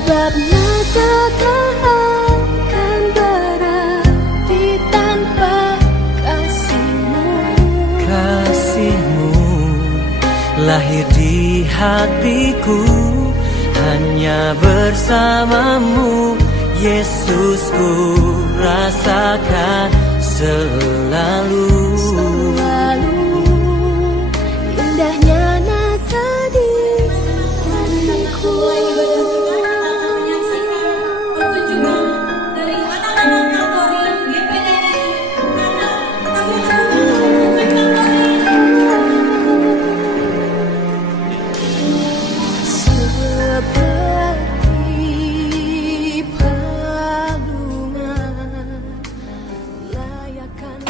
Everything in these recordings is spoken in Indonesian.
Sebab mata tak akan berarti tanpa kasih-Mu. Kasih-Mu lahir di hatiku, hanya bersama-Mu Yesusku rasakan selalu. Indahnya nada di hatiku. Seperti palungan layakkan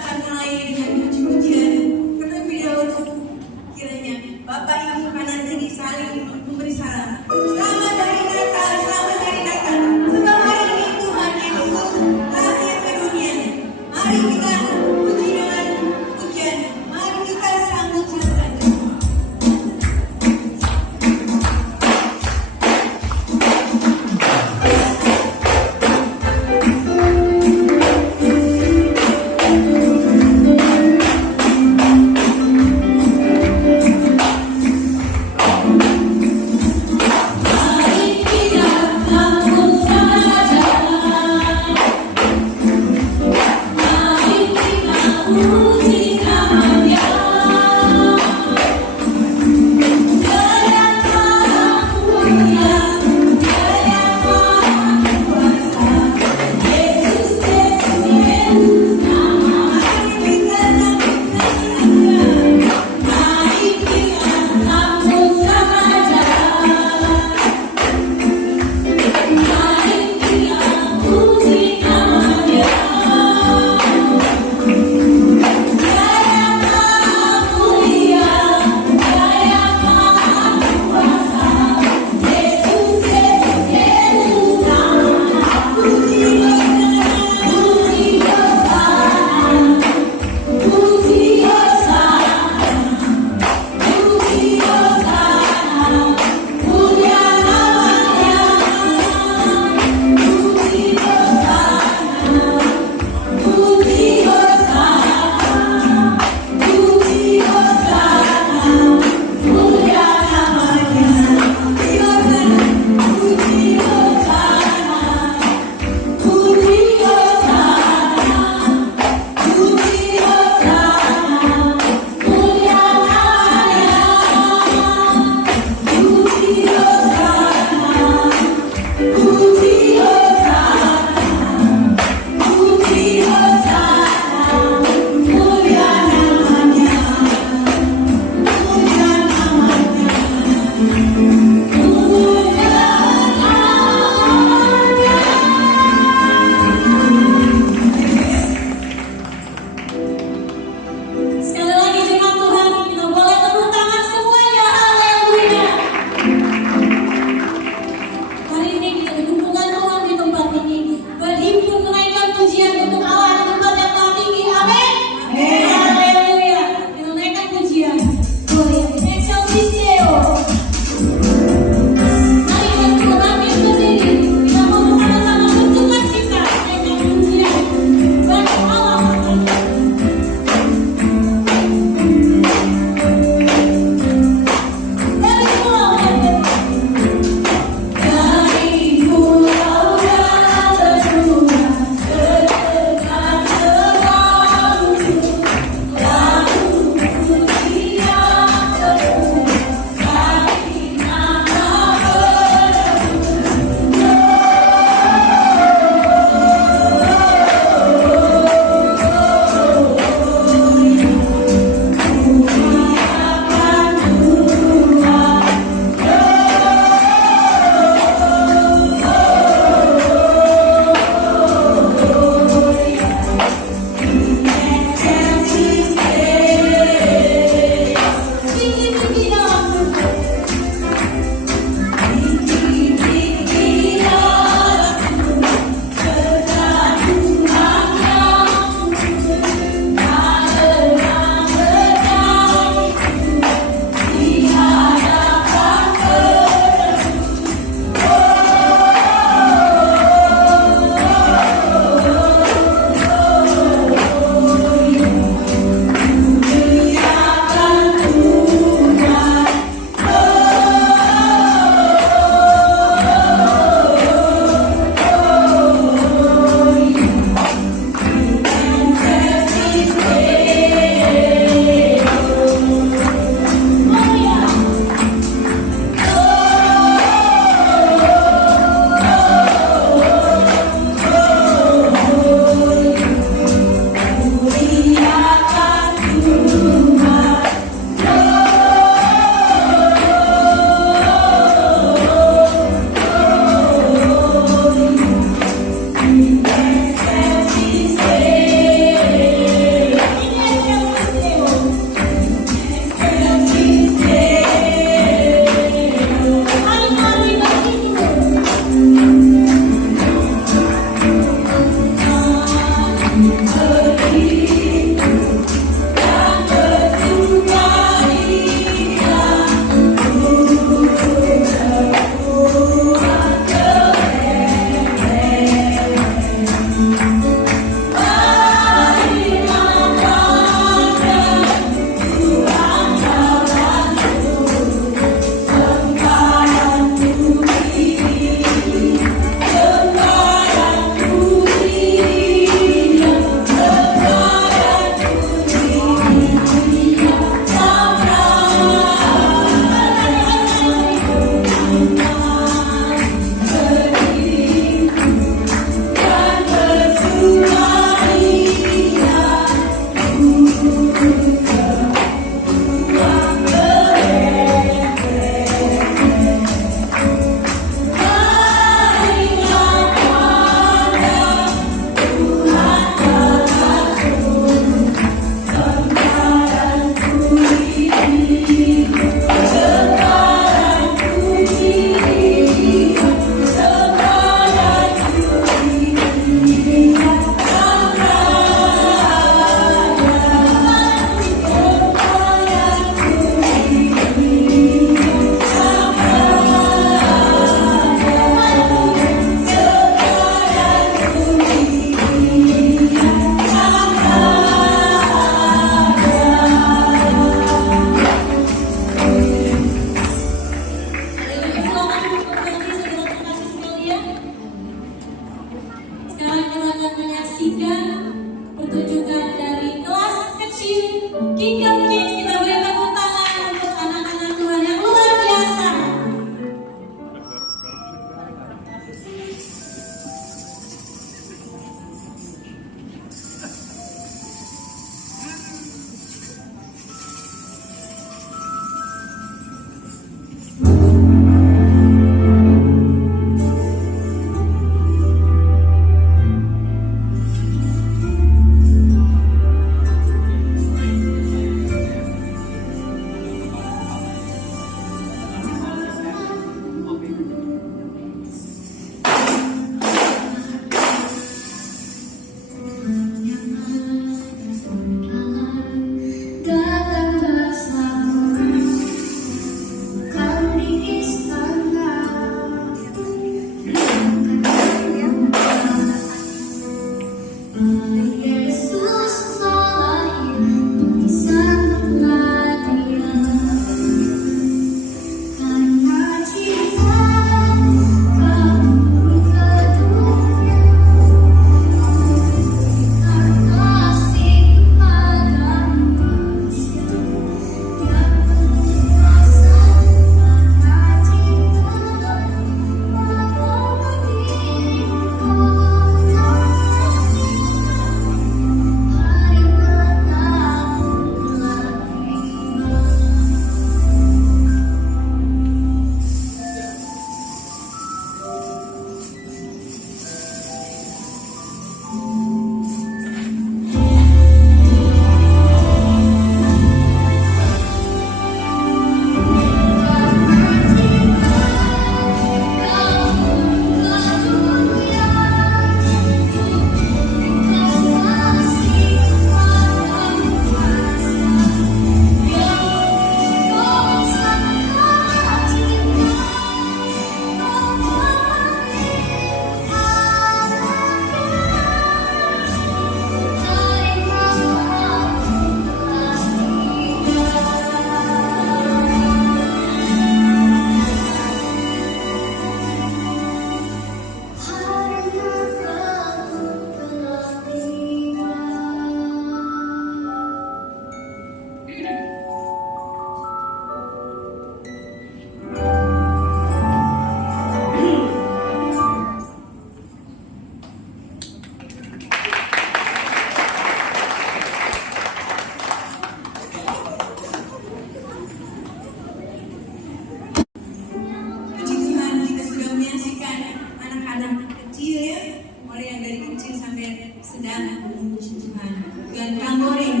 dan tamborin.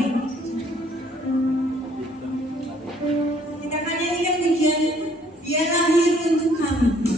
Kita akan nyanyikan pujian Dia Lahir Untuk Kami.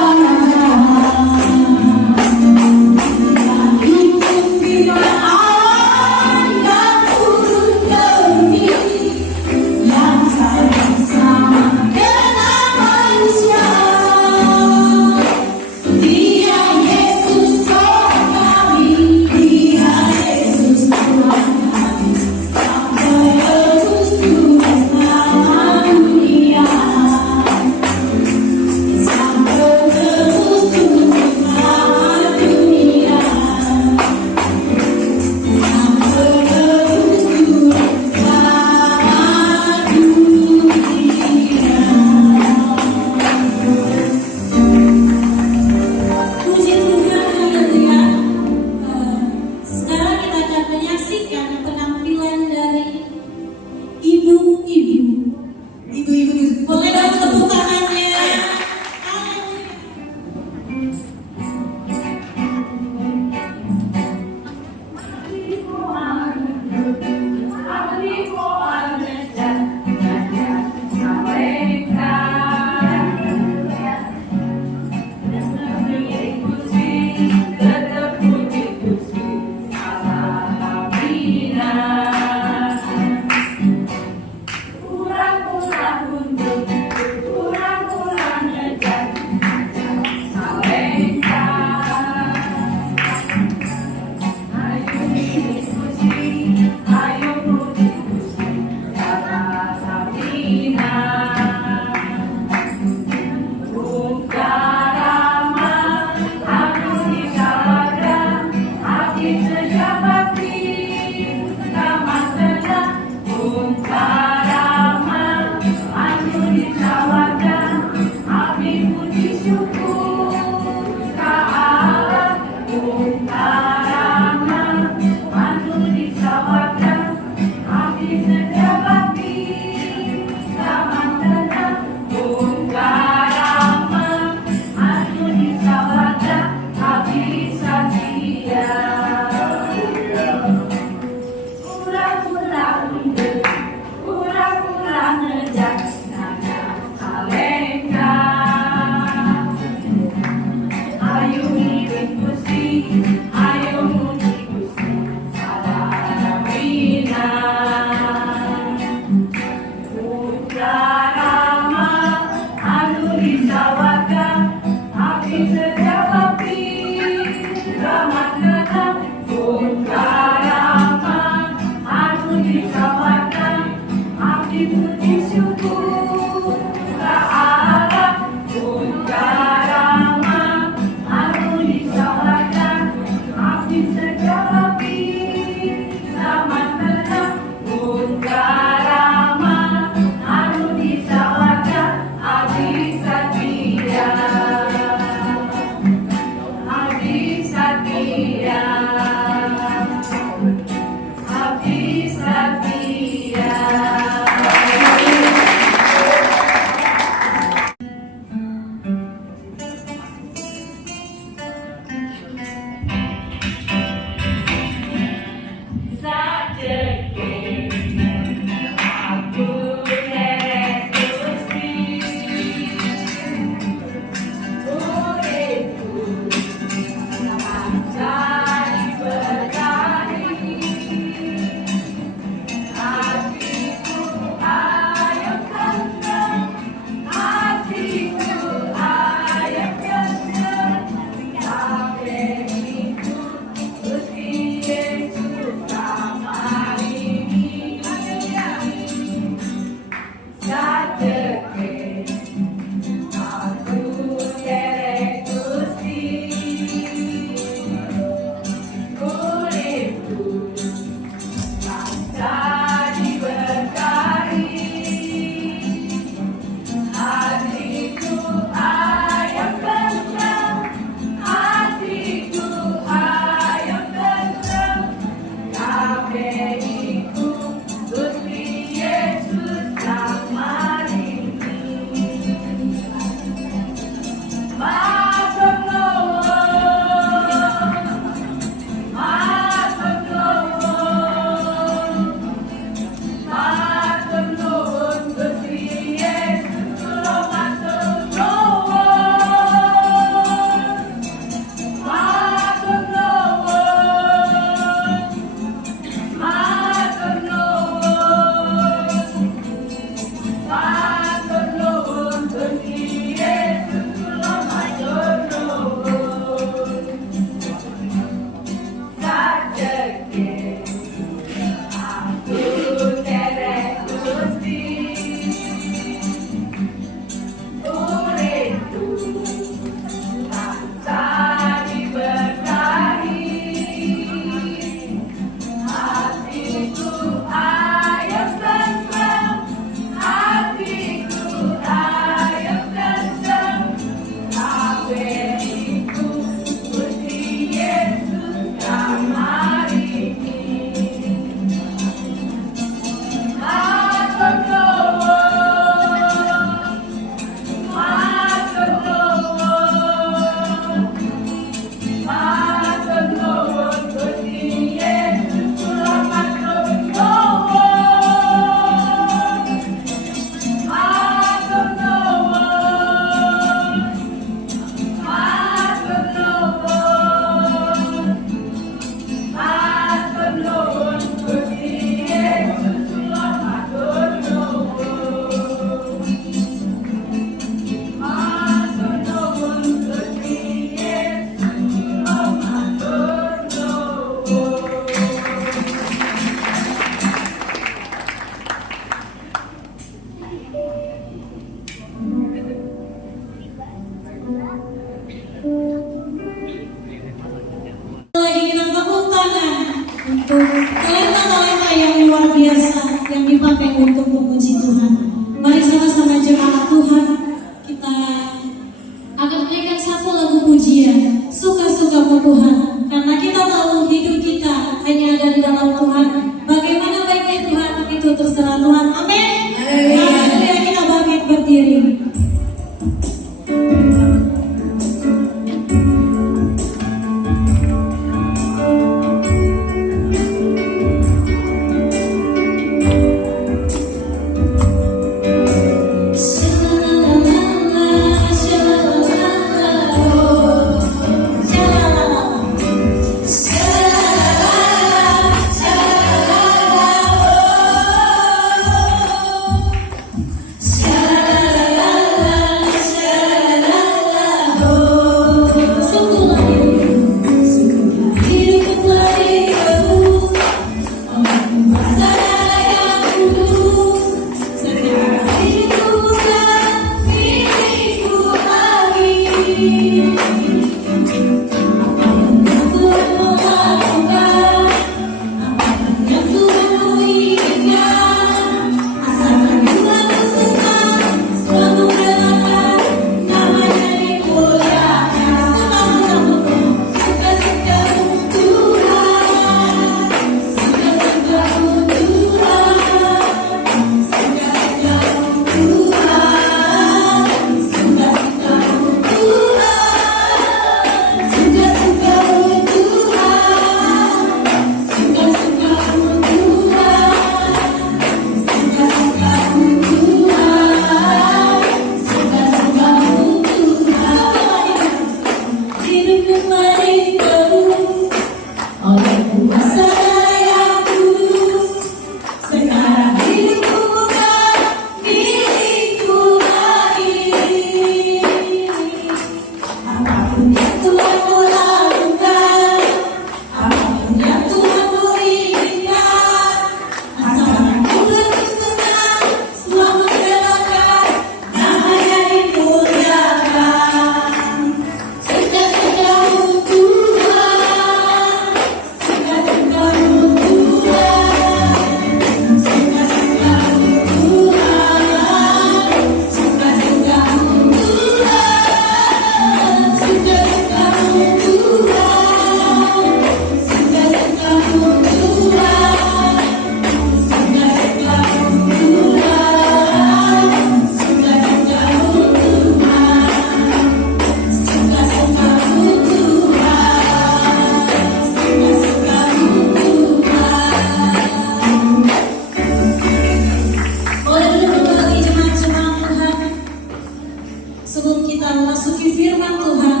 Sebelum kita memasuki firman Tuhan,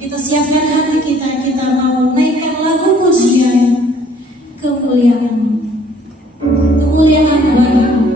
kita siapkan hati kita, kita mau naikkan lagu pujian kemuliaan. Kemuliaan bagimu.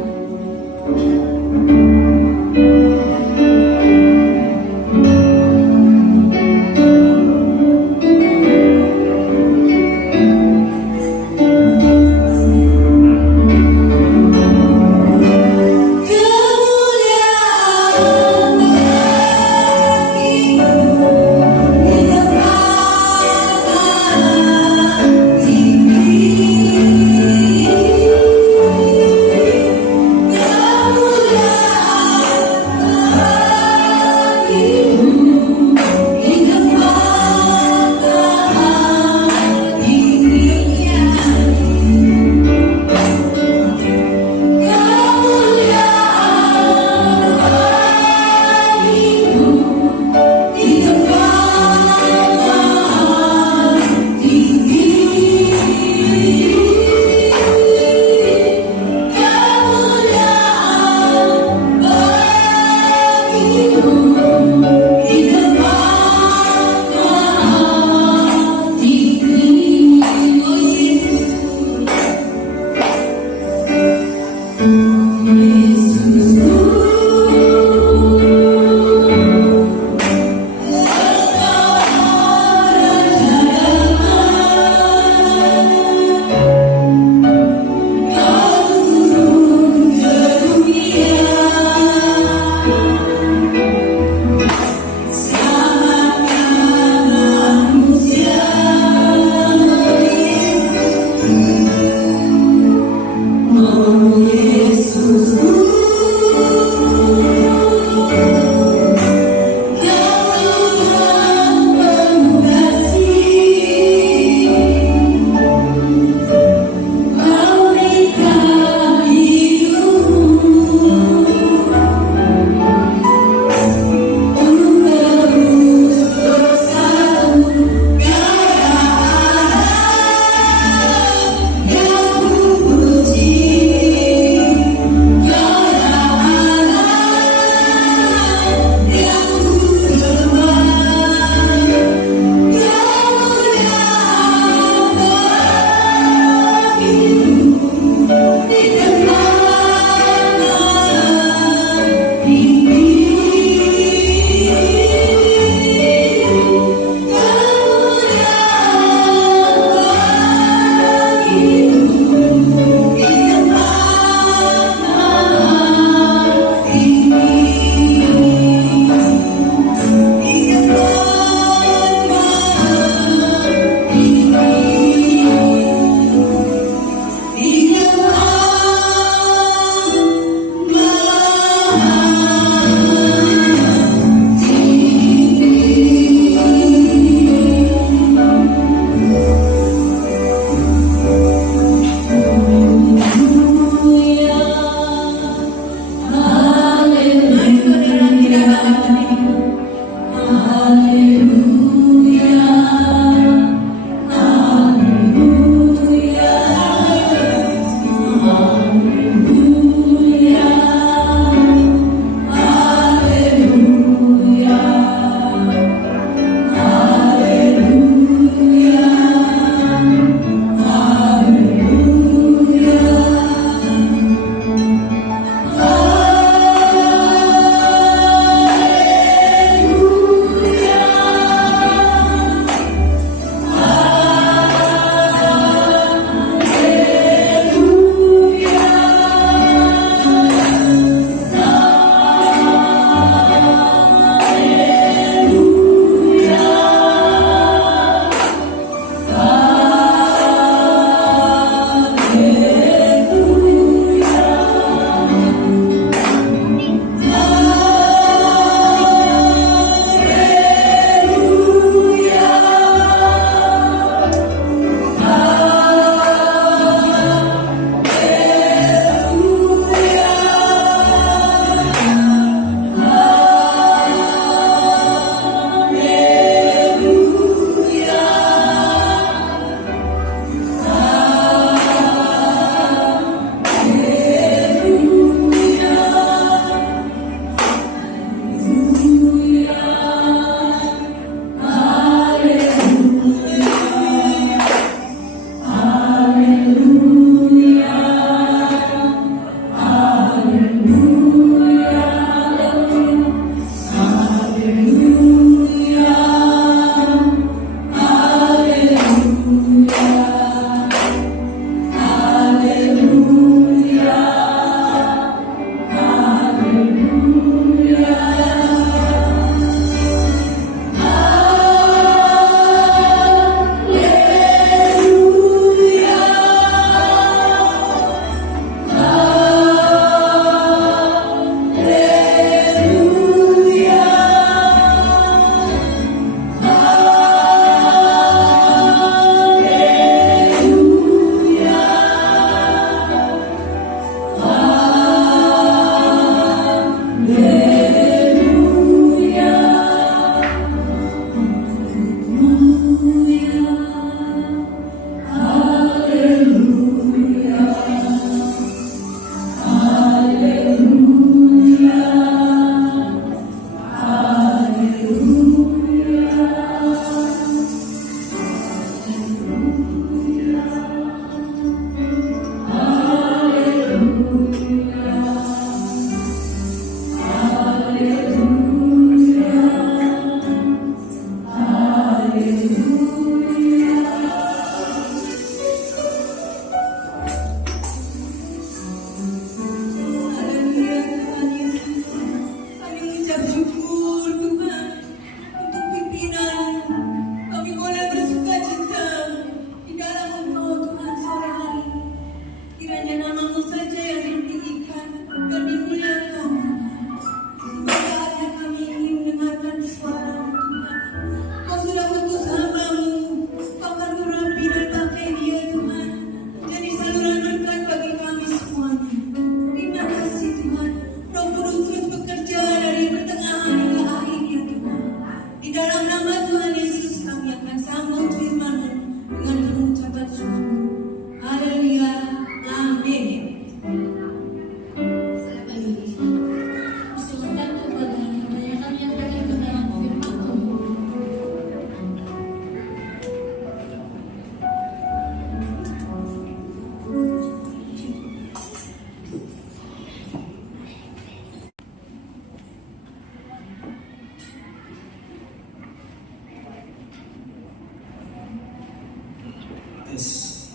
Yes.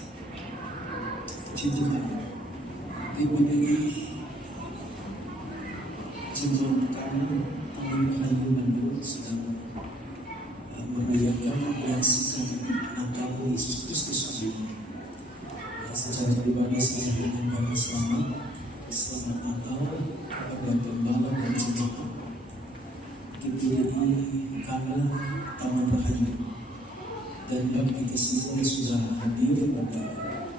Puji Tuhan. Diberi jemaat kami Taman Rahayu Bandung sedang merayakan menyaksikan Natal Yesus Kristus ini. Secara pribadi saya mengucapkan selamat Natal kepada gembala dan jemaat dipilih karena Taman Rahayu, dan bagi kita semua yang sudah hadir pada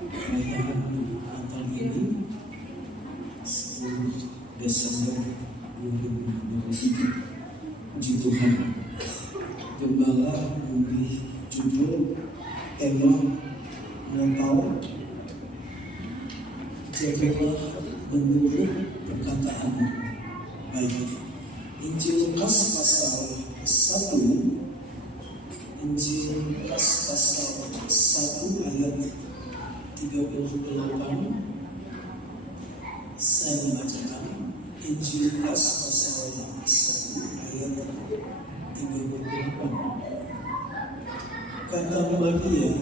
perayaan Natal ini 10 Desember 2023. Puji Tuhan, Gembala memberi judul tema Natal Jadilah menurut perkataan baik. Injil Lukas pasal 1, Injil Lukas pasal 1 ayat 38. Saya membacakan Injil Lukas pasal 1 ayat 38. Kata Maria,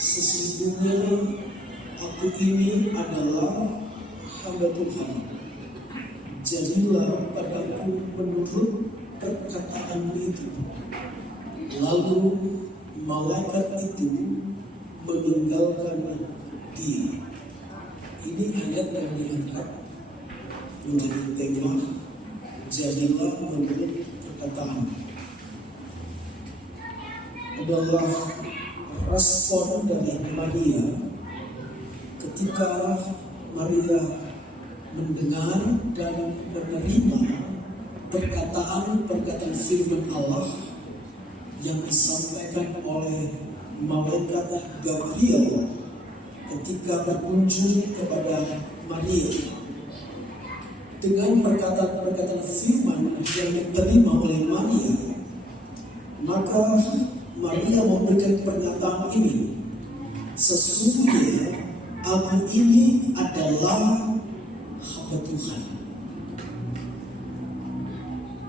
sesungguhnya aku ini adalah hamba Tuhan. Jadilah padaku menurut perkataan itu. Lalu malaikat itu meninggalkan dia. Ini ayat yang diangkat menjadi tema jadilah menurut perkataan. Adalah respon dari Maria ketika Maria mendengar dan menerima perkataan firman Allah yang disampaikan oleh malaikat Gabriel ketika berkunjung kepada Maria. Dengan perkataan firman yang diterima oleh Maria, maka Maria memberikan pernyataan ini, sesungguhnya aku ini adalah hamba Tuhan.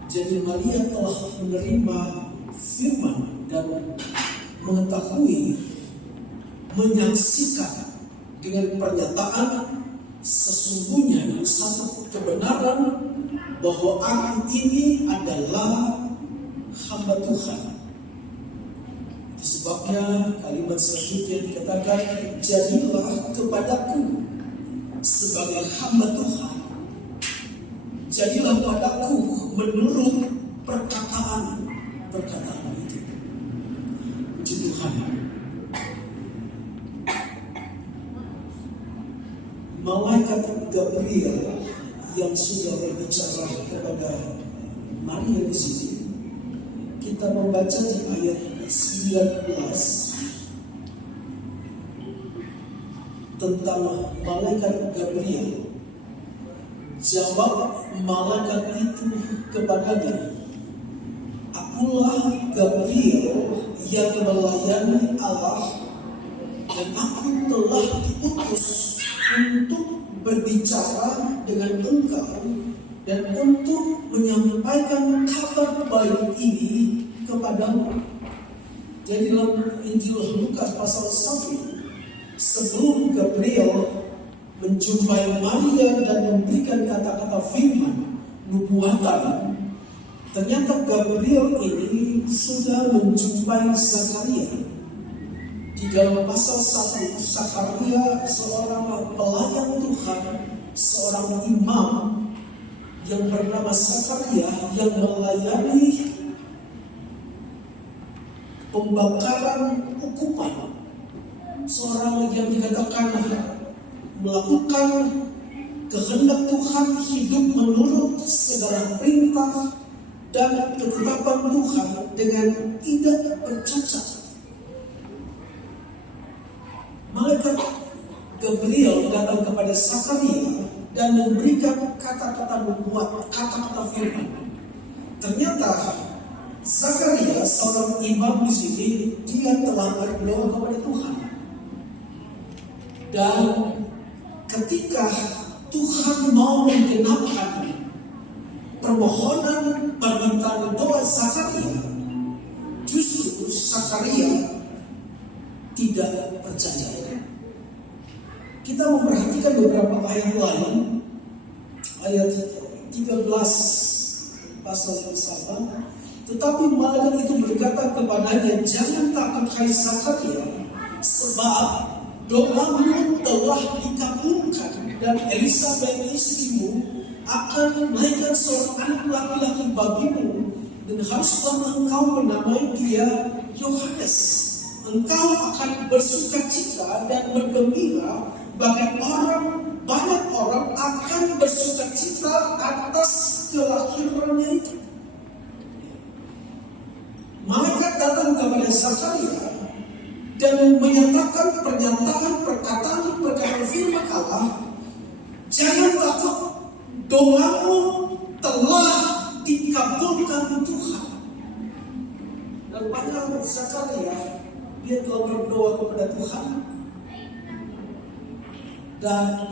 Jadi Maria telah menerima firman dan mengetahui, menyaksikan dengan pernyataan sesungguhnya satu kebenaran bahwa aku ini adalah hamba Tuhan. Itu sebabnya kalimat selanjutnya dikatakan, jadilah kepadaku sebagai hamba Tuhan. Jadilah padaku menurut perkataan itu. Puji Tuhan. Malaikat Gabriel yang sudah berbicara kepada Maria di sini, kita membaca di ayat 19 tentang malaikat Gabriel. Jawab malaikat itu kepadanya, akulah Gabriel yang melayani Allah, dan aku telah diutus untuk berbicara dengan engkau dan untuk menyampaikan kabar baik ini kepadamu. Jadi dalam Injil Lukas pasal 1, sebelum Gabriel menjumpai Maria dan memberikan kata-kata firman nubuatan, ternyata Gabriel ini sudah menjumpai Zakaria. Di dalam pasal 1, Zakaria seorang pelayan Tuhan, seorang imam yang bernama Zakaria yang melayani pembakaran hukuman. Seorang yang dikatakan melakukan kehendak Tuhan, hidup menurut segala perintah dan ketetapan Tuhan dengan tidak bercacat. Malaikat Gabriel datang kepada Zakaria dan memberikan kata-kata nubuat, kata-kata firman. Ternyata Zakaria, seorang imam di sini, dia telah berdoa kepada Tuhan. Dan ketika Tuhan mau menggenapkan permohonan permintaan doa Zakaria, justru Zakaria tidak tidak percaya. Kita memperhatikan beberapa ayat lain, ayat 13 pasal yang sama. Tetapi malaikat itu berkata kepadanya, jangan takut hai Zakaria, sebab doamu telah dikabulkan dan Elisabet istrimu akan melahirkan seorang anak laki-laki bagimu, dan haruslah engkau menamai dia Yohanes. Engkau akan bersukacita dan bergembira, banyak orang akan bersukacita atas kelahirannya itu. Malaikat datang kepada Zakaria dan menyatakan perkataan firman Allah, jangan takut, doamu telah dikabulkan Tuhan. Dan pada Zakaria, dia telah berdoa kepada Tuhan, dan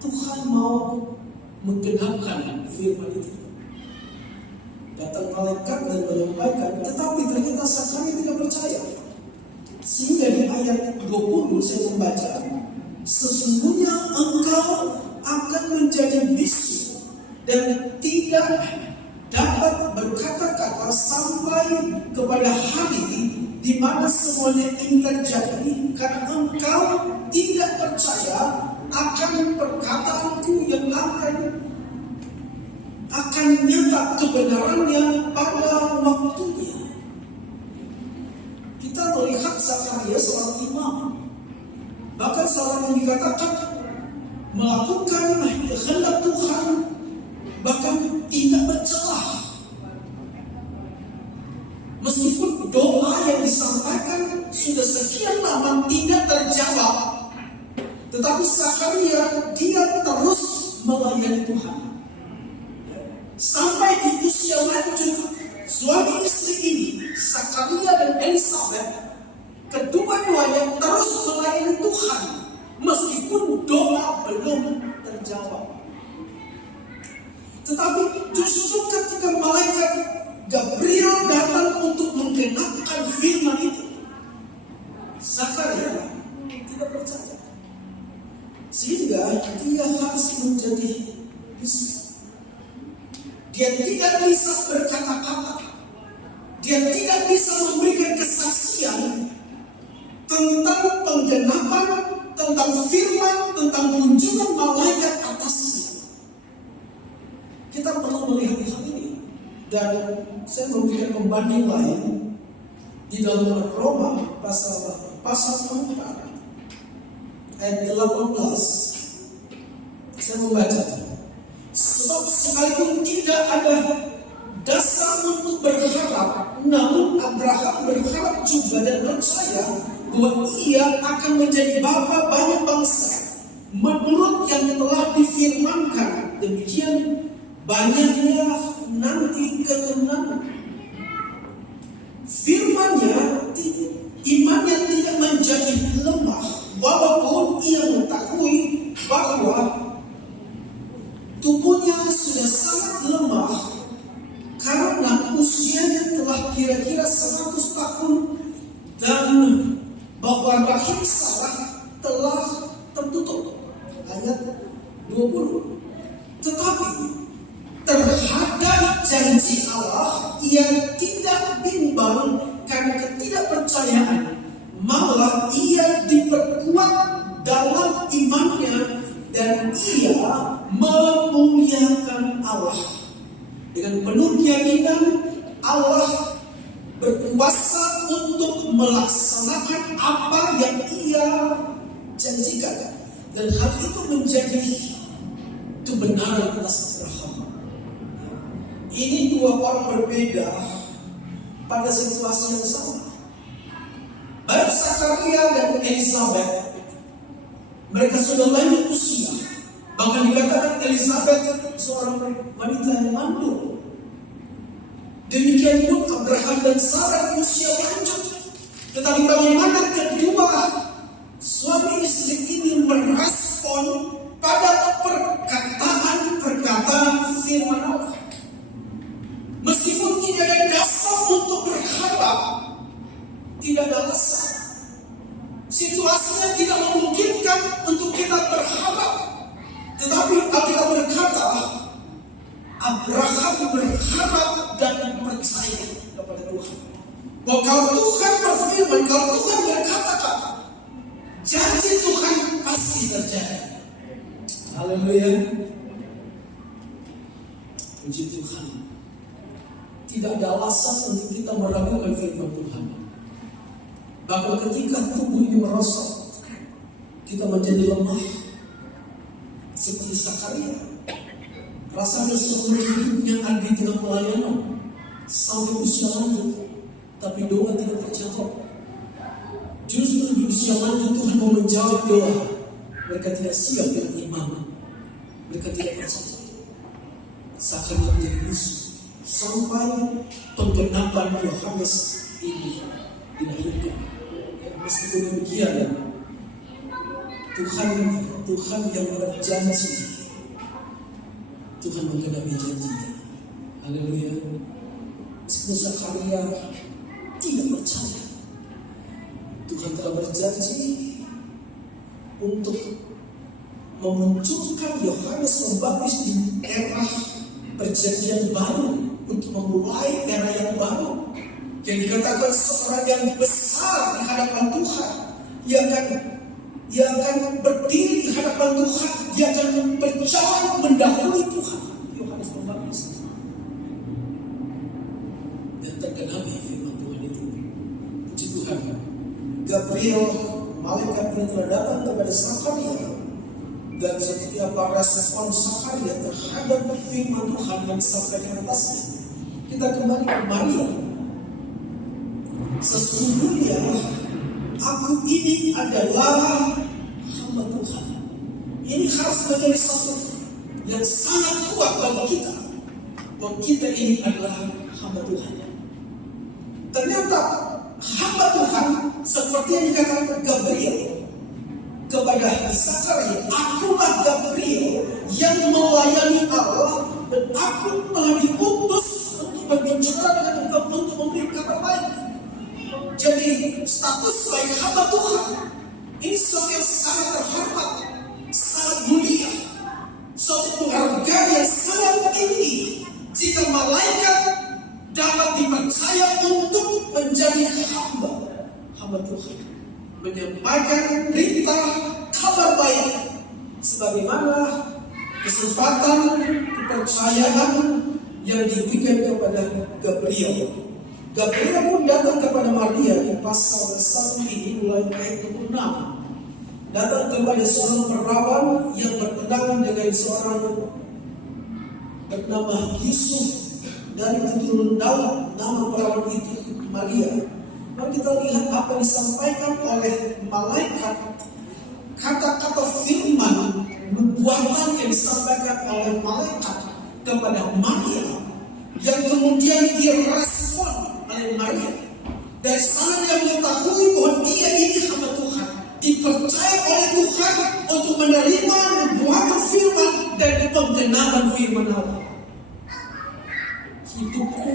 Tuhan mau menggenapkan firman itu. Datang malaikat dan menyampaikan, tetapi ternyata Zakaria tidak percaya. Sehingga di ayat 20 saya membaca, sesungguhnya engkau akan menjadi bisu dan tidak dapat berkata-kata sampai kepada hari di mana semuanya ini terjadi, karena engkau tidak percaya akan perkataanku yang akan nyata kebenarannya pada waktunya. Kita melihat Zakaria seorang imam, bahkan seorang yang dikatakan melakukan kehendak Tuhan, bahkan tidak bercelah. Meskipun doa yang disampaikan sudah sekian lama tidak terjawab, tetapi Zakaria dia terus melayani Tuhan. Sampai di usia lanjut, suami istri ini, Zakaria dan Elisabet, kedua-duanya terus melayani Tuhan, meskipun doa belum terjawab. Tetapi justru ketika malaikat Gabriel datang untuk menggenapkan firman itu, Zakaria tidak percaya. Sehingga dia harus menjadi bisu. Dia tidak bisa berkata-kata. Dia tidak bisa memberikan kesaksian tentang penggenapan, tentang firman, tentang kunjungan malaikat atasnya. Kita perlu melihat hal ini. Dan saya memberikan pembanding lain di dalam Roma pasal 4 ayat 18. Saya membaca. Sebab sekalipun tidak ada dasar untuk berharap, namun Abraham berharap juga dan percaya bahwa ia akan menjadi bapa banyak bangsa, menurut yang telah difirmankan, demikian banyaknya nanti keturunan. Firman-Nya, imannya tidak menjadi lemah, walaupun ia mengetahui bahwa tubuhnya sudah sangat lemah karena usianya telah kira-kira 100 tahun, dan bahwa rahim Sarah telah tertutup. Ayat 20. Tetapi terhadap janji Allah ia tidak bimbang karena ketidakpercayaan, malah ia diperkuat dalam imannya, dan ia memuliakan Allah. Dengan penuh keyakinan Allah berkuasa untuk melaksanakan apa yang ia janjikan, dan hal itu menjadi kebenaran atas Abraham. Ini dua orang berbeda pada situasi yang sama. Baik Zakaria dan Elisabet, mereka sudah lanjut usia. Bahkan dikatakan Elisabet seorang wanita yang mandul. Demikian pun Abraham dan Sarah usia lanjut. Tetapi bagaimana kedua suami istri ini merespon pada perkataan firman Allah? Meskipun tidak ada dasar untuk berharap, tidak ada alasan. Abraham berharap dan percaya kepada Tuhan. Bahwa kalau Tuhan berfirman, kalau Tuhan berkata-kata, janji Tuhan pasti terjadi. Haleluya. Puji Tuhan. Tidak ada alasan untuk kita meragukan firman Tuhan. Bahkan ketika tubuh ini merosot, kita menjadi lemah. Seperti Zakaria. Rasanya seumur hidupnya ada di tengah pelayanan sampai usia lanjut, tapi doa tidak terjawab. Justru di usia lanjut Tuhan mau menjawab doa. Mereka tidak siap dengan iman. Mereka tidak percaya. Zakaria menjadi musuh sampai penggenapan Yohanes ini dilahirkan. Meskipun demikian, Tuhan yang berjanji, Tuhan menggenapi janjinya. Haleluya. Meskipun Zakaria tidak percaya, Tuhan telah berjanji untuk memunculkan Yohanes Pembaptis di era perjanjian baru, untuk memulai era yang baru. Yang dikatakan seorang yang besar di hadapan Tuhan, Dia akan berdiri di hadapan Tuhan, dia akan berjalan mendahului Tuhan. Yohanes Pembaptis. Dan tergenapi firman Tuhan itu. Puji Tuhan. Gabriel, malaikat ini telah datang kepada Zakaria. Dan seperti apa respon Zakaria terhadap firman Tuhan yang disampaikan atasnya. Kita kembali ke Maria. Sesungguhnya aku ini adalah hamba Tuhan. Ini harus menjadi satu yang sangat kuat bagi kita, bahwa kita ini adalah hamba Tuhan. Ternyata hamba Tuhan seperti yang dikatakan Gabriel kepada Zakaria, akulah Gabriel yang melayani Allah, dan aku telah diutus untuk berbicara dengan engkau untuk memberi kabar baik. Jadi status sebagai hamba Tuhan ini sesuatu yang sangat terhormat, sangat mulia, suatu penghargaan yang sangat tinggi. Jika malaikat dapat dipercaya untuk menjadi hamba Tuhan, menyampaikan berita kabar baik, sebagaimana kesempatan kepercayaan yang diberikan kepada Gabriel. Gabriel pun datang kepada Maria di pasal 1 ini mulai ayat 26. Datang kepada seorang perawan yang bertentangan dengan seorang bernama Yusuf dari keturunan Daud. Nama perawan itu Maria. Mari kita lihat apa disampaikan oleh malaikat. Kata-kata firman nubuatan yang disampaikan oleh malaikat kepada Maria, yang kemudian direspon oleh Maria. Dari sana dia mengetahui bahwa dia ini hamba Tuhan, dipercaya oleh Tuhan untuk menerima nubuatan firman dan penggenapan firman Allah. Hidupku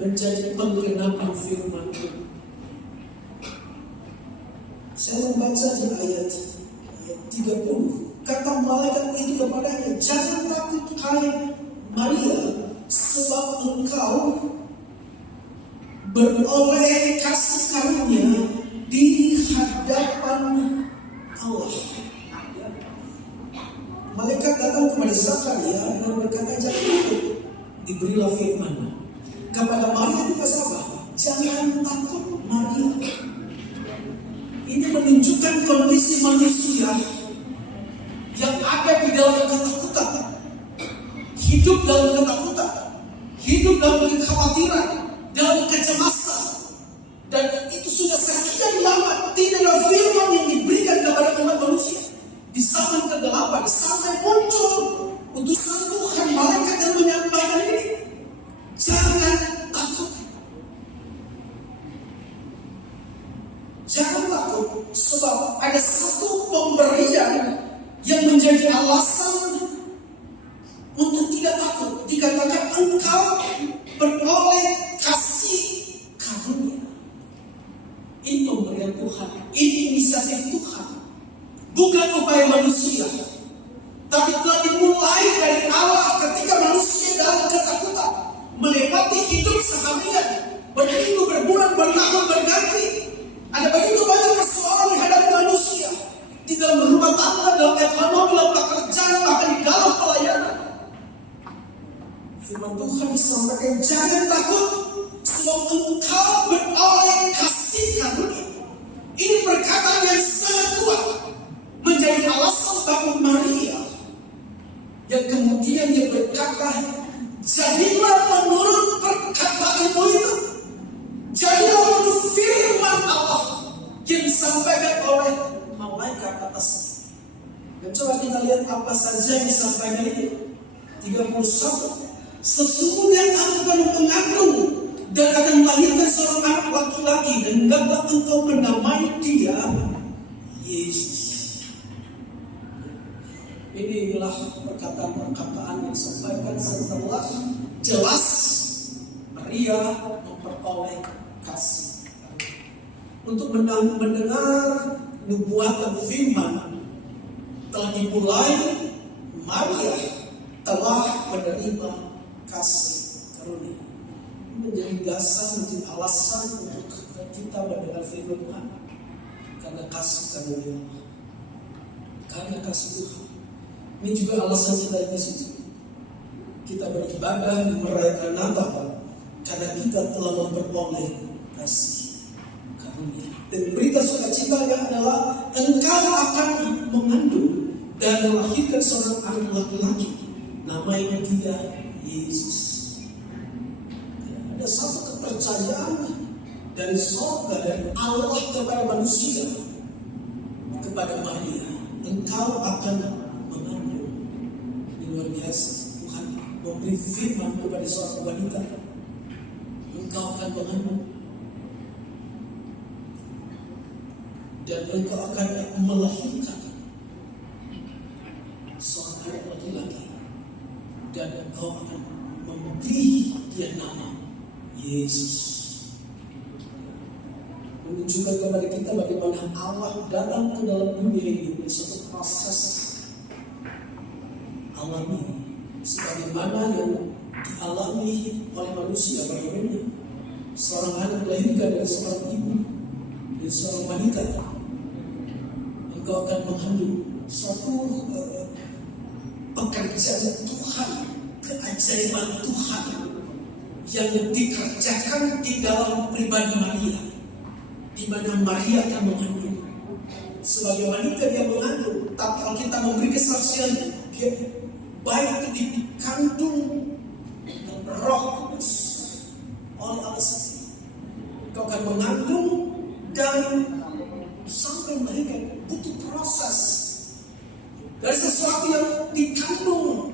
menjadi penggenapan firman. Saya membaca di ayat 30. Kata malaikat itu kepadanya, jangan takut hai Maria, sebab engkau beroleh kasih karunia di hadapan Allah. Malaikat datang kepada Zakaria dan berkata, jangan takut, diberilah firman. Kepada Maria juga sama, jangan takut Maria. Ini menunjukkan kondisi manusia yang ada di dalam ketakutan, hidup dalam ketakutan, hidup dalam kekhawatiran, dalam kecemasan. Dan itu sudah sekian lama tidak ada firman yang diberikan kepada umat manusia. Di zaman kegelapan sampai muncul utusan Tuhan, malaikat yang menyampaikan ini, jangan takut. Jangan takut, sebab ada satu pemberian yang menjadi alasan untuk tidak takut. Dikatakan engkau beroleh kasih karunia. Ini pemberian Tuhan, ini inisiatif Tuhan, bukan upaya manusia, tapi telah dimulai dari Allah ketika manusia Firman Tuhan disampaikan, jangan takut, sebab engkau beroleh kasih karunia. Ini perkataan yang sangat kuat, menjadi alasan bagi Maria, yang kemudian dia berkata, jadilah menurut perkataanmu itu, jadilah menurut firman Allah yang disampaikan oleh malaikat atas. Dan coba kita lihat apa saja yang disampaikan itu. 31, sesungguhnya aku akan mengandung dan akan melahirkan seorang anak laki-laki, dan hendaklah engkau menamai dia Yesus. Inilah perkataan-perkataan yang disampaikan setelah jelas Maria memperoleh kasih. Untuk mendengar nubuatan firman telah dimulai, Maria telah menerima kasih karunia. Menjadi dasar, menjadi alasan untuk kita mendengar firman Tuhan. Karena kasih karunia Allah, karena kasih Tuhan. Ini juga alasan kita di situ. Kita beribadah merayakan Natal karena kita telah memperoleh kasih karunia. Dan berita sukacitanya adalah engkau akan mengandung dan melahirkan seorang anak laki-laki, namanya dia Yesus. Ada satu kepercayaan dari surga, dari Allah kepada manusia, kepada Maria, engkau akan luar biasa. Tuhan memberi firman kepada seorang wanita, engkau akan mengandung dan engkau akan melahirkan seorang anak laki-laki, dan engkau akan memberi dia nama Yesus. Menunjukkan kepada kita bagaimana Allah datang ke dalam dunia ini dengan suatu proses alami, sebagaimana yang dialami oleh manusia pada umumnya. Seorang anak dilahirkan dari seorang ibu dan seorang wanita. Engkau akan mengandung suatu pekerjaan Tuhan, keajaiban Tuhan yang dikerjakan di dalam pribadi Maria, di mana Maria akan mengandung. Sebagai wanita dia mengandung, tapi Alkitab memberi kesaksian dia baik itu dikandung dan Roh Kudus oleh Allah sendiri. Kau akan mengandung dan sampai melahirkan, butuh proses dari sesuatu yang dikandung.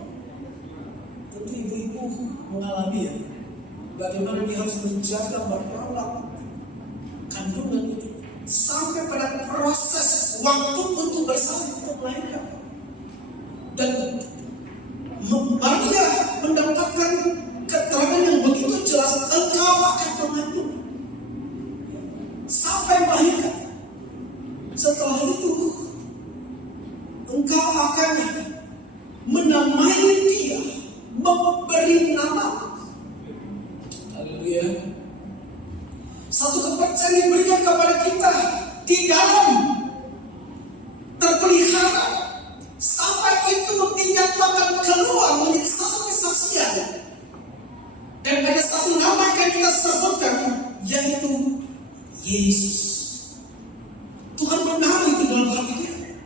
Tentu ibu-ibu mengalami ya, bagaimana dia harus menjaga merawat kandungan itu sampai pada proses waktu untuk bersama untuk melahirkan. Dan Maria mendapatkan keterangan yang begitu jelas, engkau akan mengandung sampai melahirkan. Setelah itu engkau akan menamai dia, memberi nama. Haleluya. Satu kepercayaan yang diberikan kepada kita di dalam terpelihara sampai itu dinyatakan keluar menjadi satu kesaksian. Dan ada satu nama yang kita sebutkan, yaitu Yesus. Tuhan menaruh itu dalam hati kita.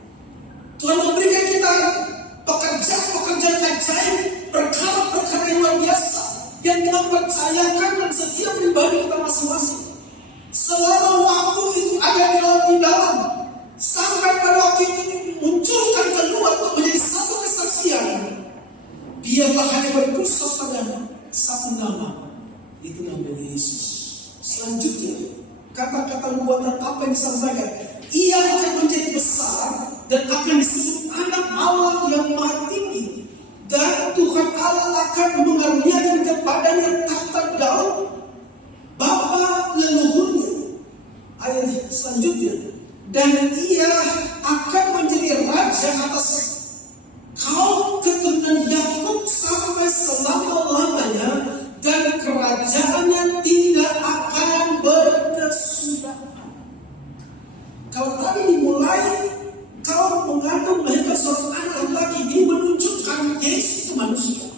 Tuhan memberikan kita pekerjaan-pekerjaan ajaib, perkara-perkara yang luar biasa yang Tuhan percayakan dan setiap pribadi kita masing-masing. Selama waktu itu ada di dalam, sampai pada waktu itu munculkan keluar untuk menjadi satu kesaksian. Biarlah hanya berpusat pada satu nama, itu nama Yesus. Selanjutnya, kata-kata nubuatan apa yang disampaikan? Ia akan menjadi besar dan akan disebut anak Allah yang maha tinggi, dan Tuhan Allah akan mengaruniakan kepadanya tahta Daud bapa leluhurnya. Ayat selanjutnya, dan ia akan menjadi raja atas kaum keturunan Yakub sampai selama-lamanya, dan kerajaannya tidak akan berkesudahan. Kalau tadi dimulai kau mengandung melahirkan seorang anak laki, ini menunjukkan Yesus itu manusia.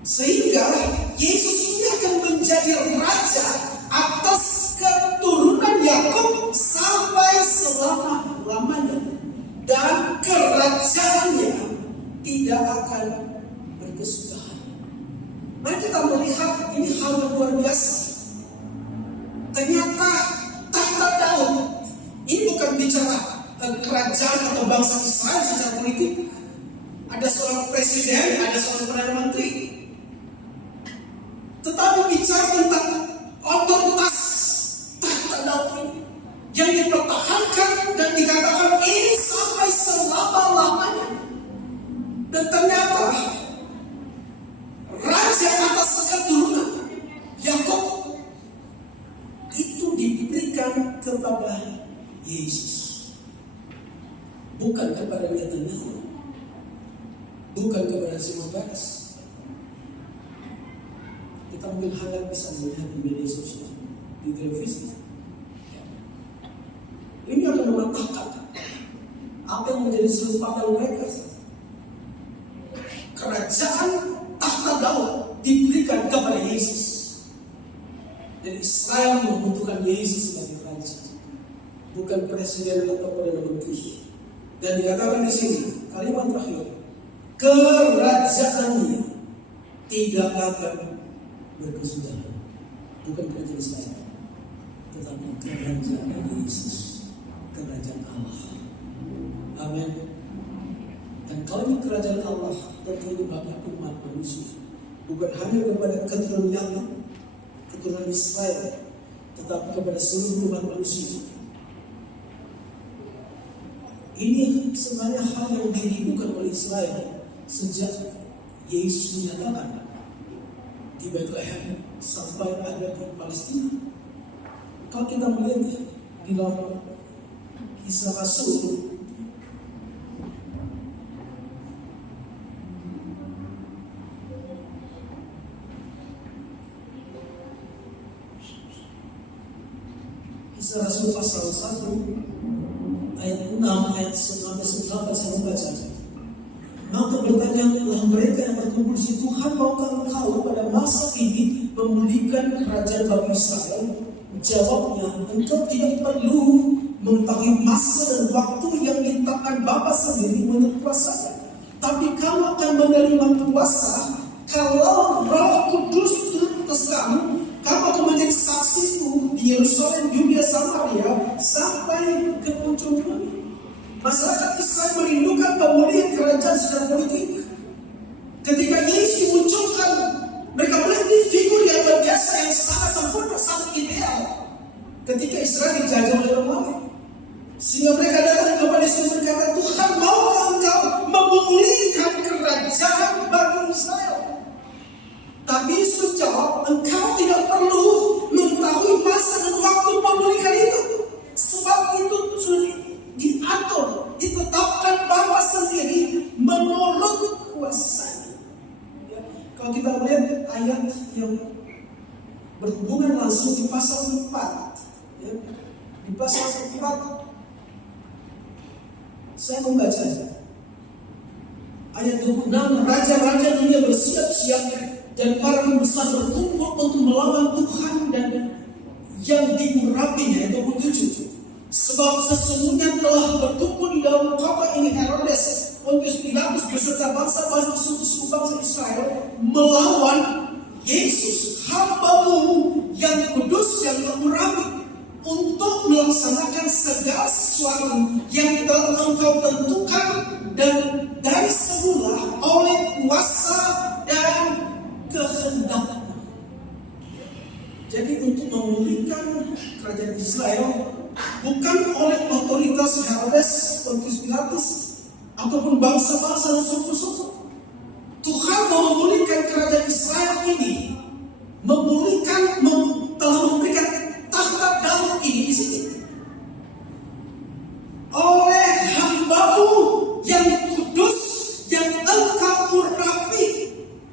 Sehingga Yesus ini akan menjadi raja atas keturunan Yakub sampai selama-lamanya. Dan kerajaannya tidak akan berkesudahan. Mari kita melihat ini hal yang luar biasa. Ternyata tahta Daud ini bukan bicara kerajaan atau bangsa Israel secara politik. Ada seorang presiden, ada seorang perdana menteri. Tetapi bicara tentang otoritas tahta Daud ini yang dipertahankan dan dikatakan ini sampai selama-lamanya. Dan ternyata raja atas keturunan Yakub itu diberikan kepada Yesus, bukan kepada Netanyahu, bukan kepada Simon Peres. Kita mungkin hangat bisa melihat di media sosial, di televisi. Ini akan mematahkan apa yang menjadi sudut pandang mereka. Kerajaan tahta Daud diberikan kepada Yesus, dan Israel membutuhkan Yesus sebagai raja, bukan presiden atau perdana menteri. Dan dikatakan di sini kalimat terakhir, kerajaannya tidak akan berkesudahan. Bukan kerajaan Israel, tetapi kerajaan Yesus, kerajaan Allah. Amin. Dan kalau ini kerajaan Allah, tentu bagi umat manusia, bukan hanya kepada keturunan Yakub, keturunan Israel, tetapi kepada seluruh umat manusia. Ini sebenarnya hal yang dirindukan oleh Israel sejak Yesus dinyatakan di Bethlehem sampai ada di Palestina. Kalau kita melihat di dalam Kisah Rasul, Kisah Rasul pasal 1 ayat 6 ayat 9 saya membaca. Maka bertanyalah mereka yang berkumpul di situ, Tuhan maukah engkau pada masa ini memulihkan kerajaan bagi Israel? Jawabnya, engkau tidak perlu mengetahui masa dan waktu yang ditetapkan Bapa sendiri menurut kuasanya. Tapi kamu akan menerima kuasa kalau Roh Kudus turun atas kamu. Kamu akan menjadi saksiku di Yerusalem, Yudea, Samaria sampai ke ujung bumi. Masyarakat Israel merindukan pemulihan kerajaan secara politik. Ketika Yesus dimunculkan, mereka melihat figur yang berjasa yang sangat sempurna, sangat ideal. Ketika Israel dijajah oleh Romawi, sehingga mereka datang kepada Yesus dan berkata, Tuhan maukah engkau memulihkan kerajaan bagi Israel? Tapi Yesus jawab, engkau tidak perlu mengetahui masa dan waktu pemulihan itu, sebab itu sudah diatur, ditetapkan Bapa sendiri menurut kuasanya. Ya, kalau kita melihat ayat yang berhubungan langsung di pasal 4, ya, di pasal 4 saya membaca ayat 26, raja-raja dunia bersiap-siap dan para pembesar berkumpul untuk melawan Tuhan dan yang diurapinya. 27. Sebab sesungguhnya telah berkumpul di dalam kota ini Herodes, Pontius Pilatus beserta bangsa-bangsa suku bangsa Israel melawan Yesus, hamba-Mu yang kudus yang mengurapi, untuk melaksanakan segala sesuatu yang telah Engkau tentukan dan dari semula oleh kuasa dan kehendak-Mu. Jadi untuk memulihkan kerajaan Israel bukan oleh otoritas Herodes, Pontius Pilatus, ataupun bangsa-bangsa dan suku-suku. Tuhan mau memulihkan kerajaan Israel ini, telah memberikan tahta Daud ini di sini oleh hamba-Mu yang kudus, yang Engkau urapi,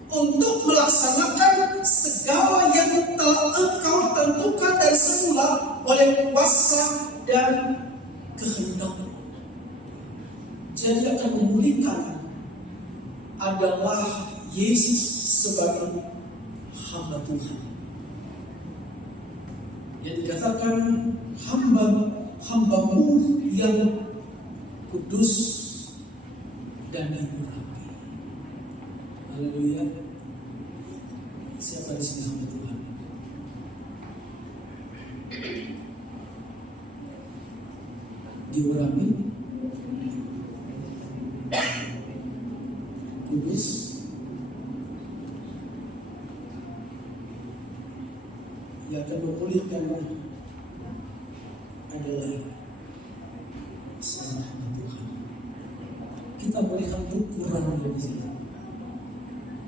untuk melaksanakan segala yang telah Engkau tentukan dari semula oleh kuasa dan kehendak-Mu. Jadi akan memulihkan adalah Yesus sebagai hamba Tuhan. Yang dikatakan hambamu yang kudus dan diurapi. Haleluya. Siapa di sini hamba Tuhan? Diurapi, kudus, yang akan memulihkan adalah seorang hamba Tuhan. Kita melihat ukuran di sini.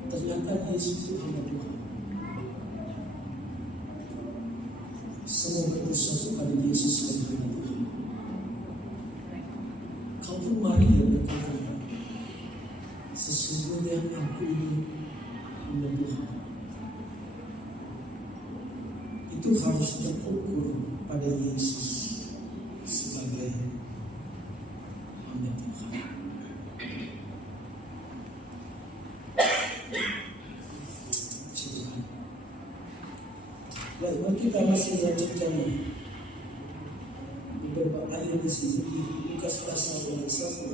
Ternyata Yesus itu hamba Tuhan. Semua bersatu pada Yesus sebagai hamba Tuhan. Kalau Maria berkata, sesungguhnya aku ini hamba Tuhan, itu harus terukur pada Yesus sebagai hamba Tuhan. Lalu kita masih lanjutkan beberapa ayat di sini di Lukas pasal yang 1.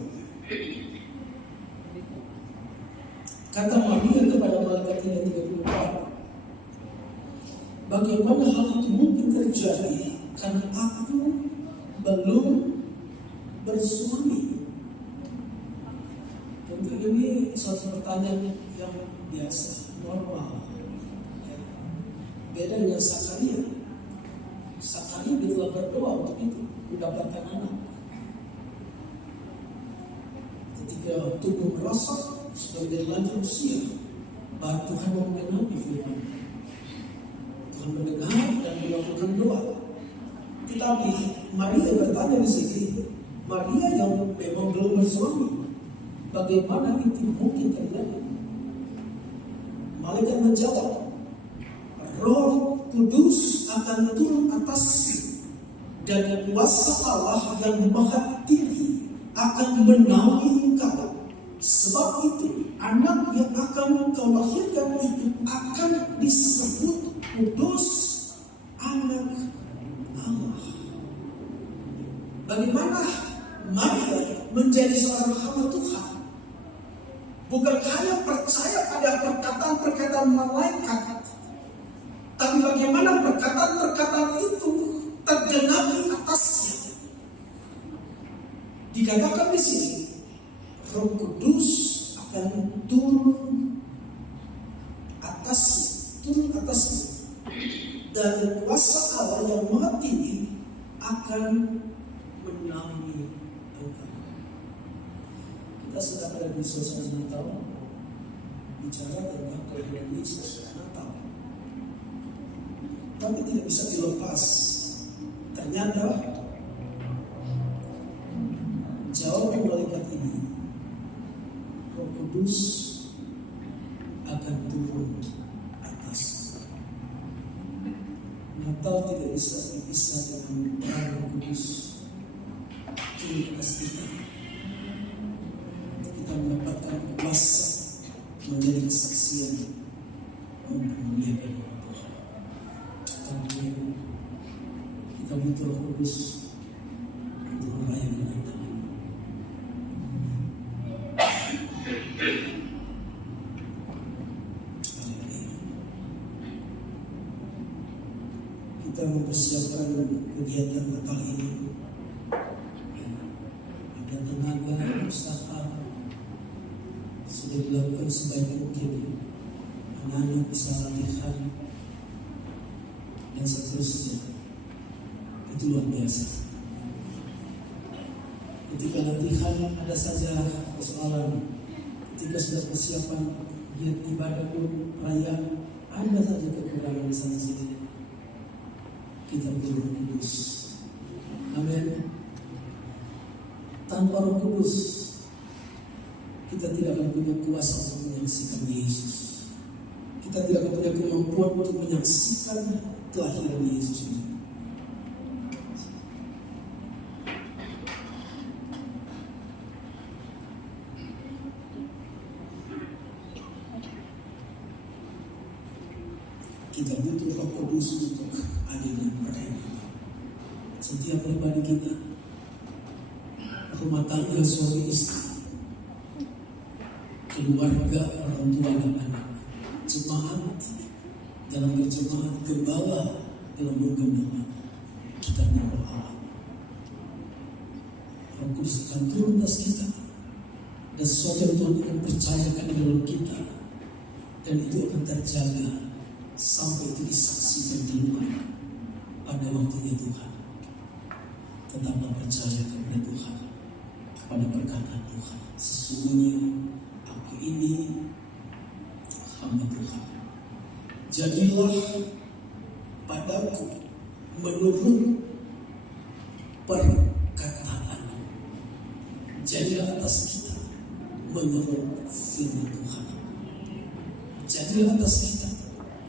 Kata Maria kepada malaikat yang 34, bagaimana hal itu mungkin terjadi karena aku belum bersuami? Tentu ini suatu pertanyaan yang biasa, normal. Beda dengan Zakaria. Zakaria dia telah berdoa untuk itu, mendapatkan anak. Ketika tubuh merosot, sudah menjadi lanjut usia, baru Tuhan mengenapi firman. Tuhan mendengar dan melakukan doa. Tetapi Maria bertanya di sini, Maria yang memang belum bersuami, bagaimana itu mungkin terjadi? Malaikat menjawab, Roh Kudus akan turun atasmu dan kuasa Allah yang Maha Tinggi akan menaungi engkau. Sebab itu anak yang akan kau lahirkan itu akan disebut kudus, anak Allah. Bagaimana Maria menjadi seorang hamba Tuhan? Bukan hanya percaya pada perkataan-perkataan malaikat, tapi bagaimana perkataan-perkataan itu tergenapi atasnya. Dikatakan di sini, Roh Kudus akan turun atasnya, dan kuasa Allah yang Maha Tinggi akan menaungi engkau. Kita sedang ada di suasana Natal, bicara tentang kelahiran Yesus Natal. Tapi tidak bisa dilepas. Ternyata jawaban malaikat ini, Roh Kudus akan turun atas. Natal tidak bisa dipisah dengan peran Roh Kudus turun atas kita. Kita mendapatkan kuasa menjadi kesaksian memuliakan Tuhan. Kita butuh Roh Kudus untuk merayakan Natal. Kita mempersiapkan kegiatan Natal ini. Ada tenaga, usaha sudah dilakukan sebaik mungkin. Anak-anak bisa latihan dan seterusnya. Itu luar biasa. Ketika latihan ada saja persoalan, ketika sudah persiapan giat ibadah pun perayaan, ada saja kekurangan di sana sini. Kita perlu Roh Kudus. Amin. Tanpa Roh Kudus, kita tidak akan punya kuasa untuk menyaksikan Yesus. Kita tidak akan punya kemampuan untuk menyaksikan kelahiran Yesus ini. Kita butuh Roh Kudus untuk ada di perayaan kita. Setiap pribadi kita, rumah tangga suami istri, keluarga, orang tua dan anak, jemaat dalam berjemaat, gembala dalam bergembala, kita berdoa. Roh Kudus akan turun atas kita, dan sesuatu yang Tuhan akan percayakan dalam kita, dan itu akan terjaga sampai itu disaksikan keluar pada waktunya Tuhan. Tetaplah percaya kepada Tuhan, kepada perkataan Tuhan. Sesungguhnya aku ini hamba Tuhan. Jadilah padaku menurut perkataan. Jadilah atas kita menurut firman Tuhan. Jadilah atas kita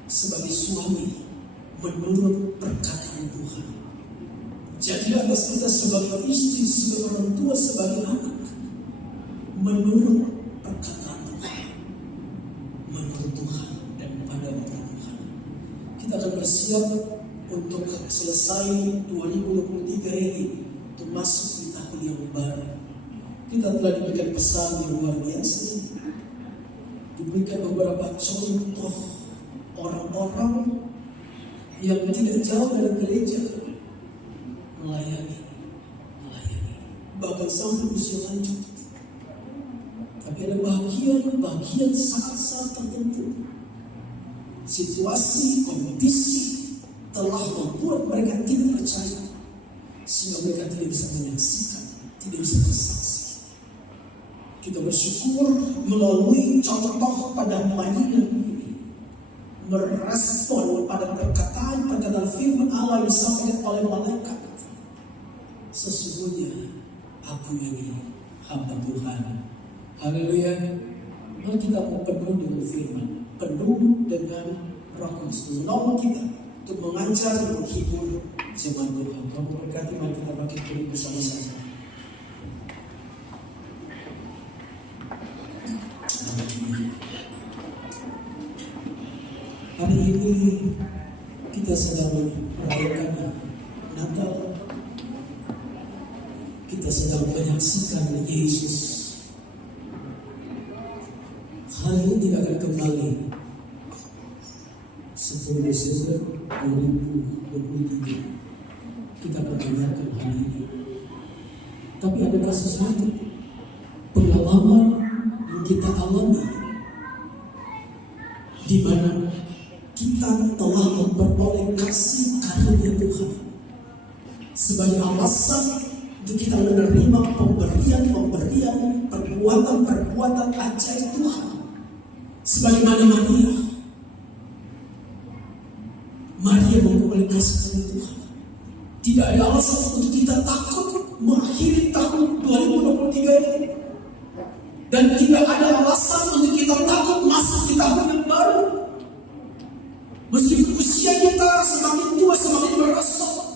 sebagai suami menurut perkataan Tuhan. Jadilah atas kita sebagai istri, sebagai orang tua, sebagai anak menurut perkataan Tuhan, menurut Tuhan dan pada waktu Tuhan. Kita akan bersiap untuk selesai 2023 ini, untuk masuk di tahun yang baru. Kita telah diberikan pesan yang luar biasa, diberikan beberapa contoh orang-orang yang tidak jauh dari gereja melayani, bahkan sampai usia lanjut. Tapi ada bagian saat-saat tertentu, situasi, kondisi telah membuat mereka tidak percaya, sehingga mereka tidak bisa menyaksikan, tidak bisa bersaksi. Kita bersyukur melalui contoh pada Madinah ini, merespon pada perkataan firman Allah yang disampaikan oleh malaikat. Sesungguhnya aku ini hamba Tuhan. Haleluya. Mari kita mau penuh dengan firman, penuh dengan Roh Kudus, menolong kita untuk mengajar dan menghibur jemaat Tuhan. Kamu berkati, mari kita bangkit berdiri bersama-sama. Hari ini kita sedang merayakan Natal. Kita sedang menyaksikan Yesus. Hari ini tidak akan kembali 10 Desember 2023. Kita akan mendengarkan hari ini. Tapi adakah sesuatu pengalaman yang kita alami di mana kita telah memperoleh kasih karunia Tuhan sebagai alasan untuk kita menerima pemberian, perbuatan ajaib Tuhan. Sebagaimana Maria memperoleh kasih karunia Tuhan. Tidak ada alasan untuk kita takut mengakhiri tahun 2023 ini. Dan tidak ada alasan untuk kita takut masuk di tahun yang baru. Meskipun usia kita semakin tua, semakin merosot,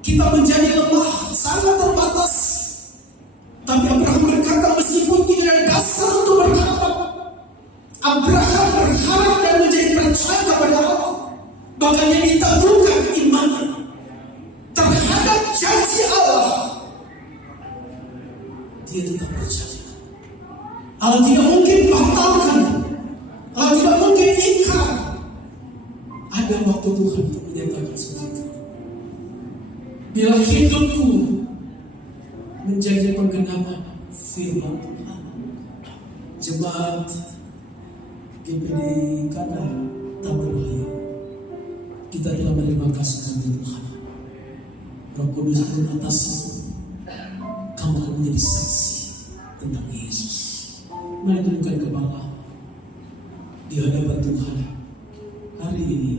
kita menjadi lemah, sangat terbatas. Tapi Abraham berkata, meskipun tidak ada dasar untuk berharap, Abraham berharap dan menjadi percaya kepada Allah. Bahkan yang ditabuhkan imannya terhadap janji Allah. Dia tetap percaya. Allah tidak mungkin batalkan, Allah tidak mungkin ingkar. Ada waktu Tuhan untuk menyatakan seperti itu. Bila hidupku menjadi penggenapan firman Tuhan, jemaat GPD Kada Tabur, kita telah menerima kasih kami Tuhan. Roh Kudus turun atasmu, kamu akan menjadi saksi tentang Yesus. Mari tundukkan kepala di hadapan Tuhan hari ini,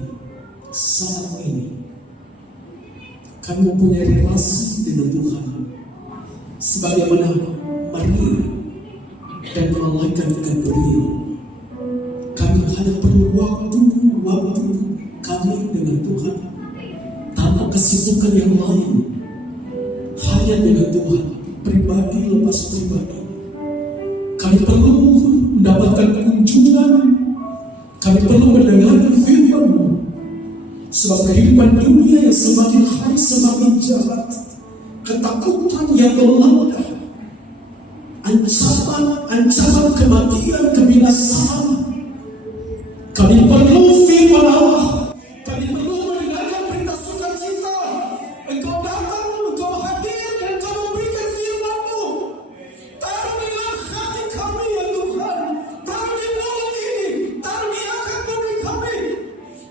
saat ini. Kami mempunyai relasi dengan Tuhan sebagaimana Maria dan malaikat Gabriel. Kami hanya perlu waktu kami dengan Tuhan tanpa kesibukan yang lain, hanya dengan Tuhan, pribadi lepas pribadi. Kami perlu mendapatkan kunjungan, kami perlu mendengarkan firman-Mu, Sebab kehidupan dunia yang semakin hari semakin jahat, ketakutan yang melanda, ancaman kematian, kebinasaan. Kami perlu firman Allah. Kami perlu mendengarkan berita sukacita. Engkau datang, Engkau hadir, dan Engkau memberikan firman-Mu. Taruh di dalam hati kami ya Tuhan. Taruh di mulut ini, taruh di akal bumi kami.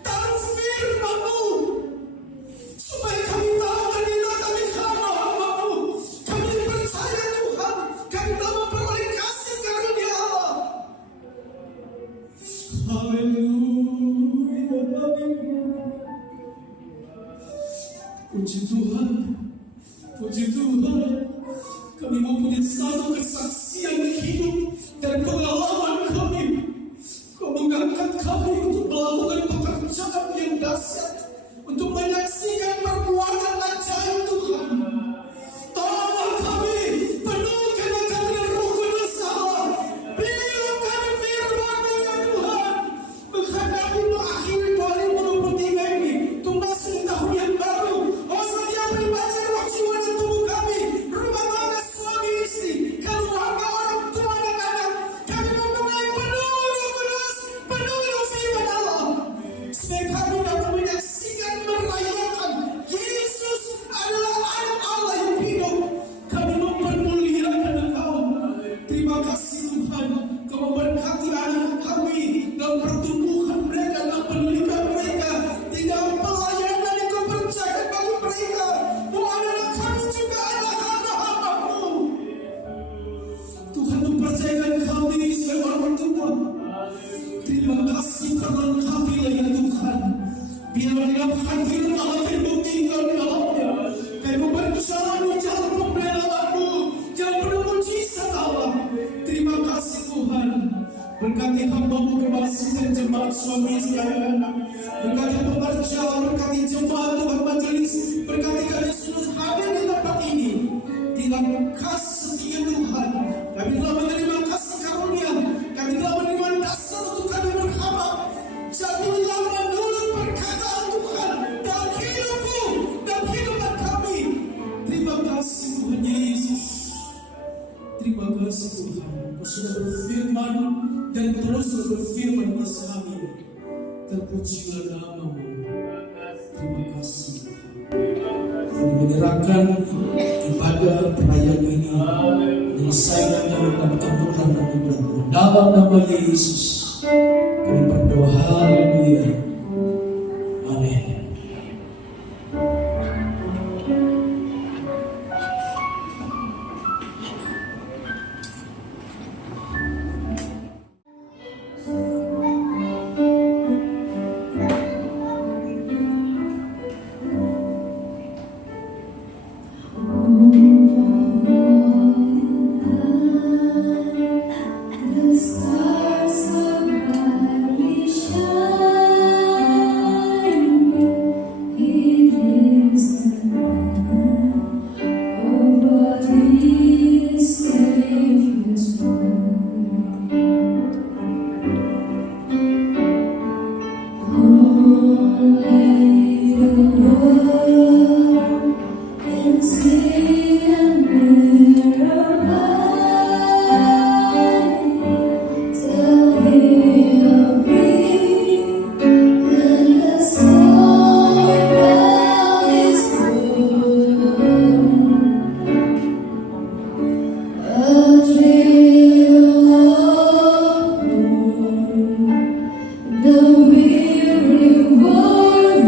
Taruh firman-Mu, supaya kami tahu ternyata kami hamba-Mu. Kami dipercaya Tuhan. Kami telah memperoleh kasih karunia Allah. Haleluya, haleluya. Puji Tuhan, puji Tuhan. Kami mempunyai satu kesaksian hidup dan pengalaman kami. Kau mengangkat kami untuk melakukan pekerjaan yang dahsyat, untuk menyaksikan perbuatan ajaib Tuhan. Tolonglah kami, penuhkan kami dengan Roh Kudus Allah. Berilah kami firman-Mu ya Tuhan, menghadapi akhir 2023 ini, untuk masuk tahun yang baru. Oh, setiap pribadi, roh, jiwa, dan tubuh kami, rumah tangga, suami, istri, keluarga, orang tua, dan anak, kami memulai penuh Roh Kudus, penuh firman Allah, supaya kami dapat menyaksikan, merayakan Yesus adalah anak Allah yang hidup. Kami mempermuliakan Engkau. Terima kasih Tuhan, Kau memberkati anak kami dalam pertumbuhan mereka, dalam pendidikan mereka, di dalam pelayanan yang Kau percayakan bagi mereka. Bahwa anak kami juga adalah hamba-hamba-Mu. Tuhan mempercayakan kami sebagai orang tua. Terima kasih, perlengkapilah ya Tuhan. Biar dalam hadirat Allah terbukti dalam dalamnya. Kami berjalan di jalan pembelaan-Mu, jalan penuh mujizat Allah. Terima kasih Tuhan. Berkati hamba-Mu kebasikan jemaat suami istri anak-anak. Berkati pekerja, berkati jemaat Tuhan majelis. Berkati kami seluruh hadir di tempat ini. Di dalam kasih setia Tuhan, kami telah menerima kasih karunia. Kami telah menerima dasar untuk kami berharap. Jadilah menurut perkataan Tuhan dalam hidupku, dalam kehidupan kami. Terima kasih Tuhan Yesus. Terima kasih Tuhan, Kau sudah berfirman dan terus berfirman atas kami. Terpujilah nama-Mu. Terima kasih Tuhan. Kami menyerahkan ibadah perayaan ini, menyelesaikan dalam tempuran dan ibadah. Dalam nama Yesus kami berdoa, haleluya. Amin. The stars so brightly shine. It is the night over the Savior's word. Only the Lord can see and mirror by. Tell him of me, and the song about his word. A thrill of hope, the weary world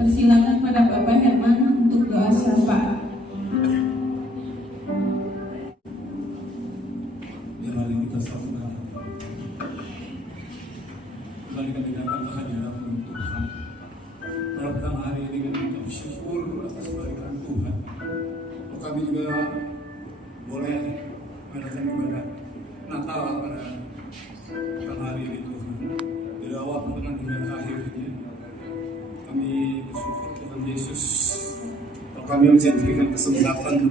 Persilakan pada Bapak Herman untuk doa syafaat. Mari kita sambut. Mari kami datang ke hadirat Tuhan. Pada hari ini kami mengucap syukur atas kebaikan Tuhan. Kami juga boleh mengadakan ibadah Natal pada hari ini Tuhan. Dari awal pertengahan hingga akhirnya kami bersyukur Tuhan Yesus. Kami masih diberikan kesempatan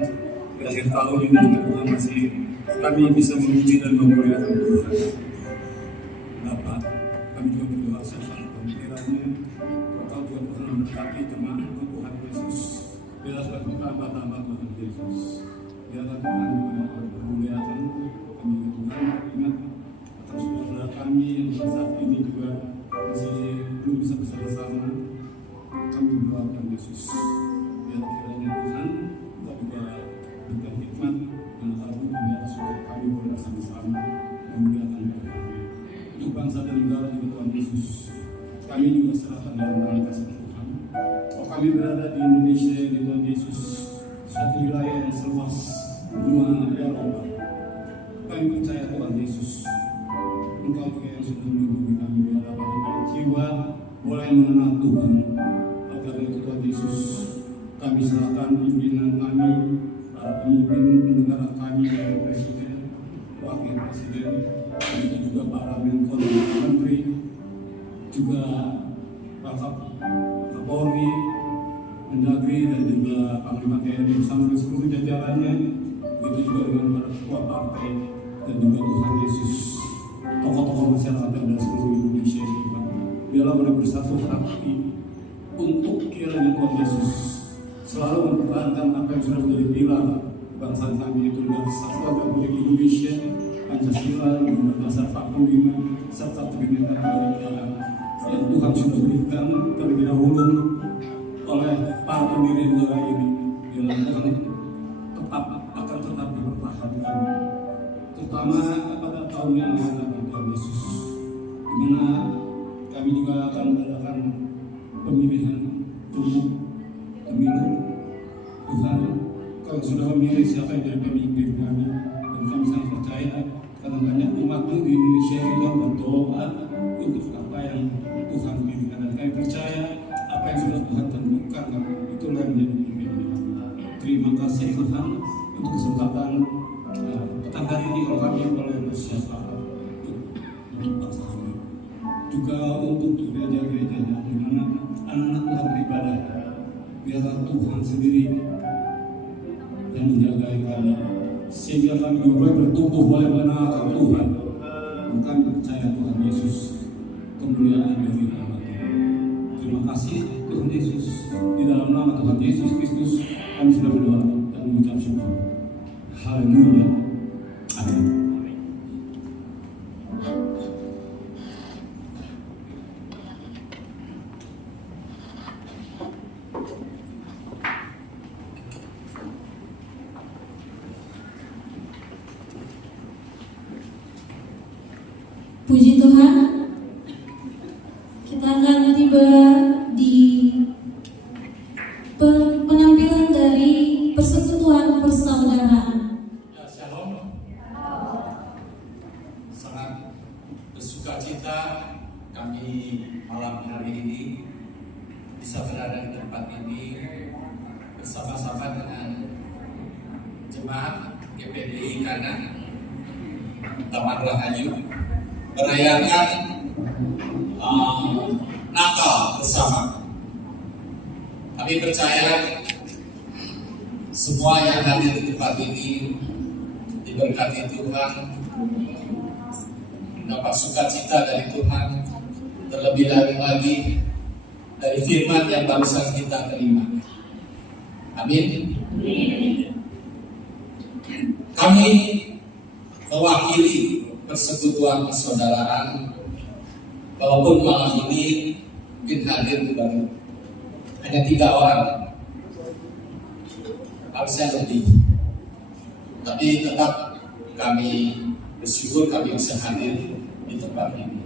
di akhir tahun ini juga Tuhan masih kami bisa memuji dan memuliakan Tuhan. Bapak, kami juga berdoa sesama kiranya Engkau juga Tuhan memberkati jemaat Tuhan Yesus. Biarlah bertambah-tambah Tuhan Yesus. Biarlah Tuhan juga memuliakan kami Tuhan ingat atas saudara kami yang saat ini juga masih belum bisa bersama-sama. Kami berdoa Tuhan Yesus. Biarlah kiranya Tuhan Engkau juga berikan hikmat dan lalu biar saudara kami boleh bersama-sama memuliakan Tuhan. Untuk bangsa dan negara juga Tuhan Yesus, kami juga serahkan dalam tangan kasih Tuhan. Kalau kami berada di Indonesia di Tuhan Yesus, suatu wilayah yang seluas benua Eropa, kami percaya Tuhan Yesus, Engkau juga yang sudah melindungi kami biarlah pada jiwa boleh mengenal Tuhan. Agar itu Tuhan Yesus, kami serahkan pimpinan kami, para pemimpin negara kami, dari Presiden, Wakil Presiden, dan juga para Menko dan Menteri, juga Pak Kapolri, Mendagri, dan juga Panglima TNI bersama seluruh jajarannya, begitu juga dengan para ketua partai dan juga Tuhan Yesus, tokoh-tokoh masyarakat dan seluruh Indonesia Tuhan. Biarlah boleh bersatu hati untuk kiranya Tuhan Yesus selalu mempertahankan apa yang sudah menjadi pilar bangsa kami itu dan Kesatuan Republik Indonesia, Pancasila, Undang-Undang Dasar 45, serta Kebinekaan Kebinekaan yang Tuhan sudah berikan terlebih dahulu oleh para pendiri negara ini. Biarlah Tuhan akan tetap dipertahankan, terutama pada tahun yang akan datang Tuhan Yesus, di mana kami juga akan mengadakan pemilihan umum pemilu. Tuhan, Kau sudah memilih siapa yang jadi pemimpin kami, dan kami sangat percaya karena banyak umat-Mu di Indonesia juga berdoa untuk apa yang Tuhan pilihkan, dan kami percaya apa yang sudah Tuhan tentukan itulah yang menjadi pemimpin kami. Terima kasih Tuhan untuk kesempatan petang hari ini kalau kami boleh bersyafaat untuk bangsa kami, juga untuk gereja-gerejanya di mana anak-anak Tuhan beribadah. Biarlah Tuhan sendiri yang menjaga kami, sehingga kami juga boleh bertumbuh, boleh mengenal Tuhan. Kami percaya Tuhan Yesus, kemuliaan dari nama-Nya. Terima kasih Tuhan Yesus, di dalam nama Tuhan Yesus Kristus kami sudah berdoa dan mengucap syukur. Haleluya. Amin. Puji Tuhan, kita akan tiba di penampilan dari persekutuan persaudaraan. Ya, shalom. Sangat bersuka cita kami malam hari ini bisa berada di tempat ini bersama-sama dengan jemaat GPDI Kanan Taman Rahayu merayakan Natal bersama. Kami percaya semua yang hadir di tempat ini diberkati Tuhan, mendapat sukacita dari Tuhan, terlebih lagi dari firman yang barusan kita terima. Amin. Kami mewakili persekutuan persaudaraan, walaupun malam ini mungkin hadir baru hanya 3 orang, harusnya lebih, tapi tetap kami bersyukur kami bisa hadir di tempat ini.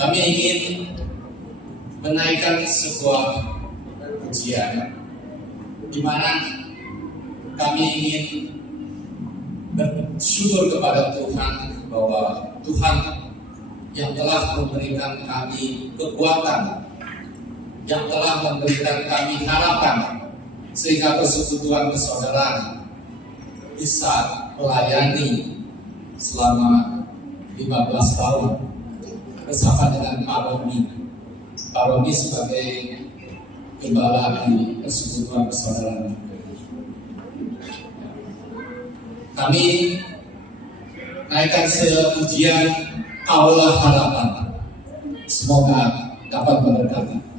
Kami ingin menaikkan sebuah pujian, di mana kami ingin bersyukur kepada Tuhan bahwa Tuhan yang telah memberikan kami kekuatan, yang telah memberikan kami harapan, sehingga persekutuan persaudaraan bisa melayani selama 15 tahun bersama dengan Pak Romi sebagai gembala di persekutuan persaudaraan. Kami naikkan sepujian Kaulah Harapan. Semoga dapat memberkati.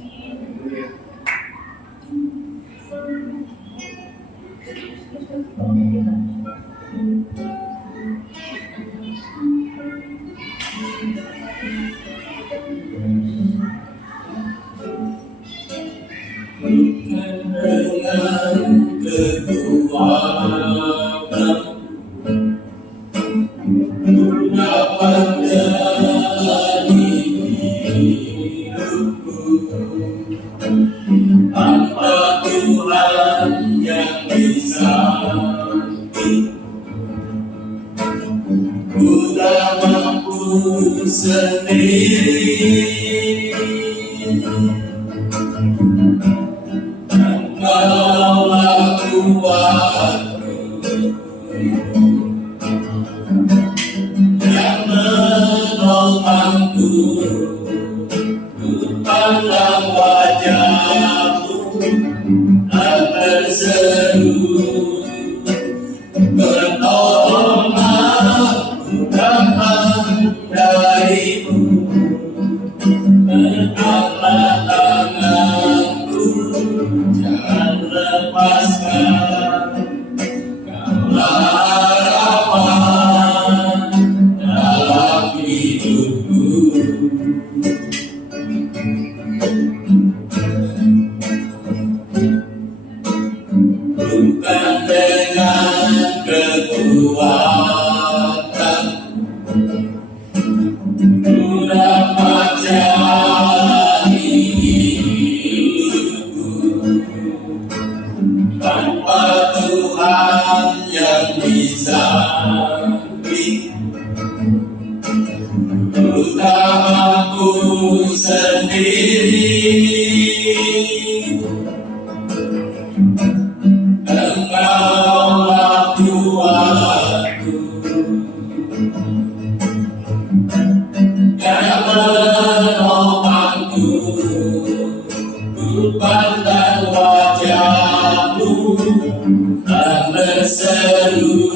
Dengan kekuatan dapat jalani hidupku tanpa Tuhan yang bisa. Ku tak mampu sendiri. Kaulah kuatku yang menopangku, ku pandang wajahmu dan berseru, pertolongan datang darimu, angkatlah tanganku, jangan lepaskan. Kaulah harapan dalam hidupku. Bukan dengan kekuatan ku dapat jalani hidupku tanpa Tuhan yang bisa beri. Ku tak mampu sendiri. Engkaulah kuatku yang menopangku, ku pandang wajahmu dan berseru,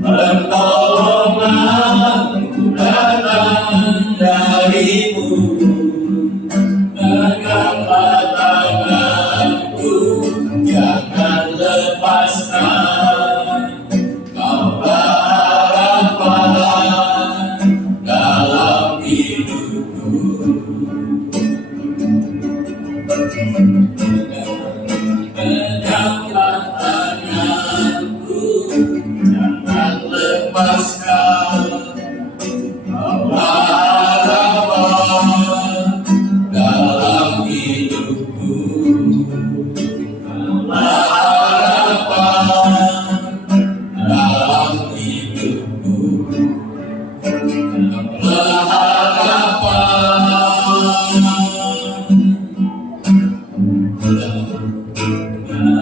pertolongan datang darimu, angkatlah tanganku, jangan lepaskan. Kaulah harapan dalam hidupku. Peganglah tanganku, jangan lepaskan. Kaulah harapan dalam hidupku. Kaulah harapan dalam hidupku. Kaulah harapan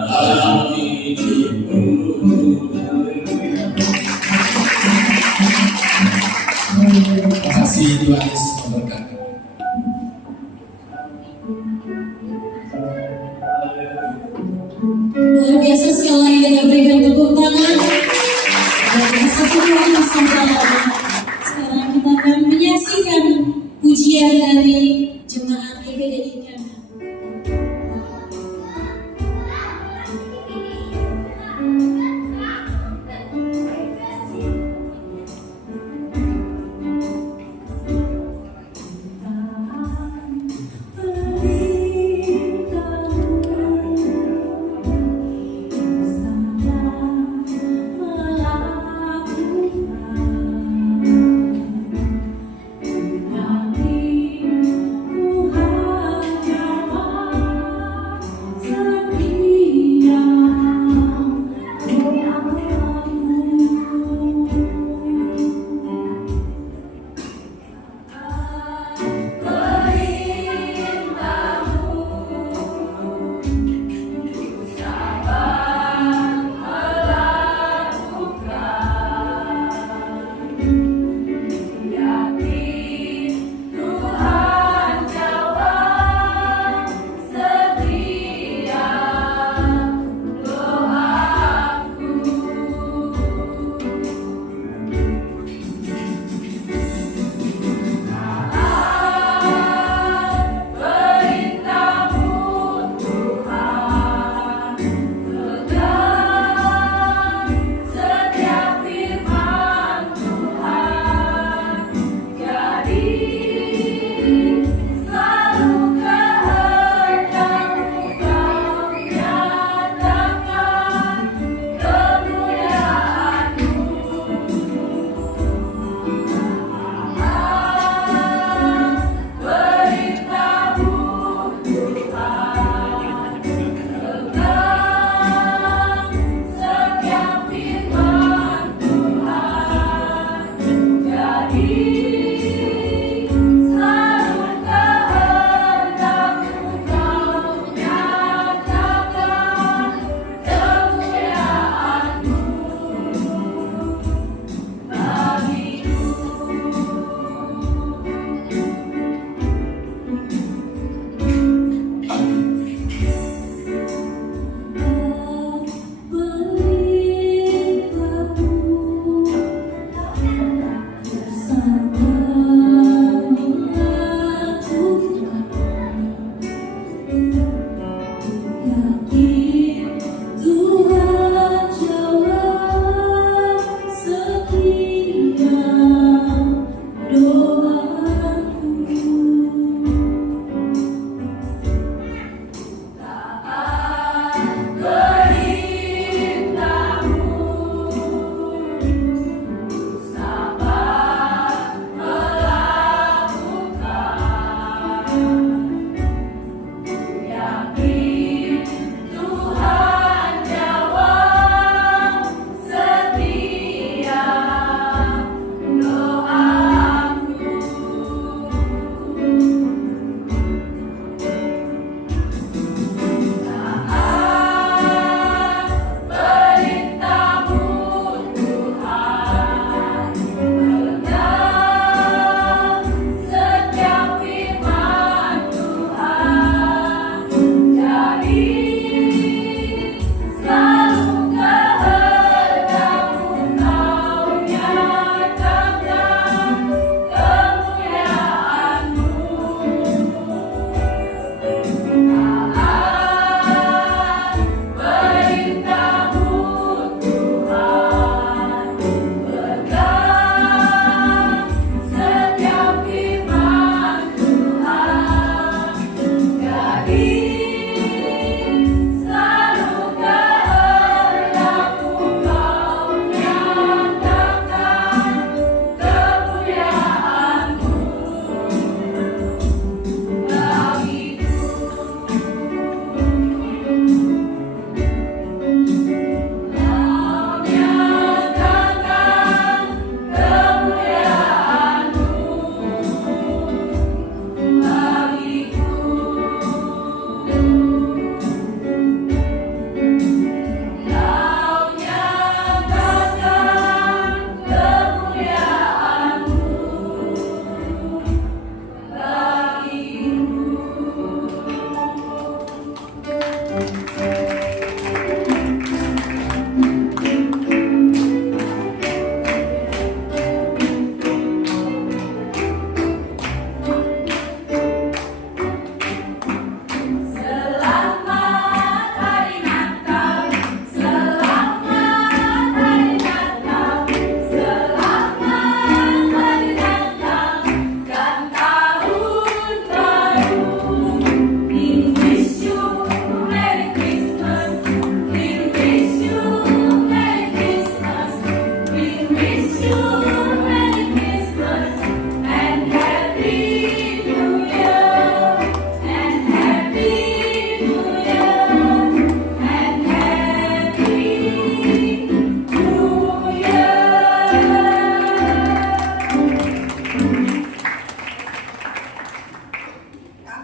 dalam hidupku. Terima kasih, Tuhan Yesus memberkati. Luar biasa, sekali lagi kita berikan tepuk tangan. Dan satu ruang bersama. Sekarang kita akan menyaksikan pujian dari jemaat GPDI Kana. Melakukan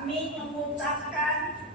kami mengucapkan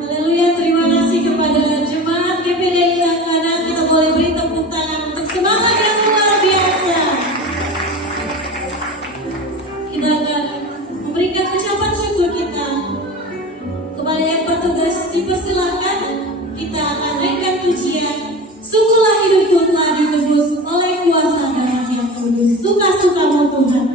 Haleluya, terima kasih kepada jemaat GPDI Langkana. Kita boleh beri tepuk tangan untuk semangat yang luar biasa. Kita akan memberikan ucapan syukur kita kepada yang bertugas. Dipersilahkan, kita akan naikkan pujian. Sungguhlah hidupku telah ditebus oleh kuasa darah yang kudus. Suka-sukamu Tuhan.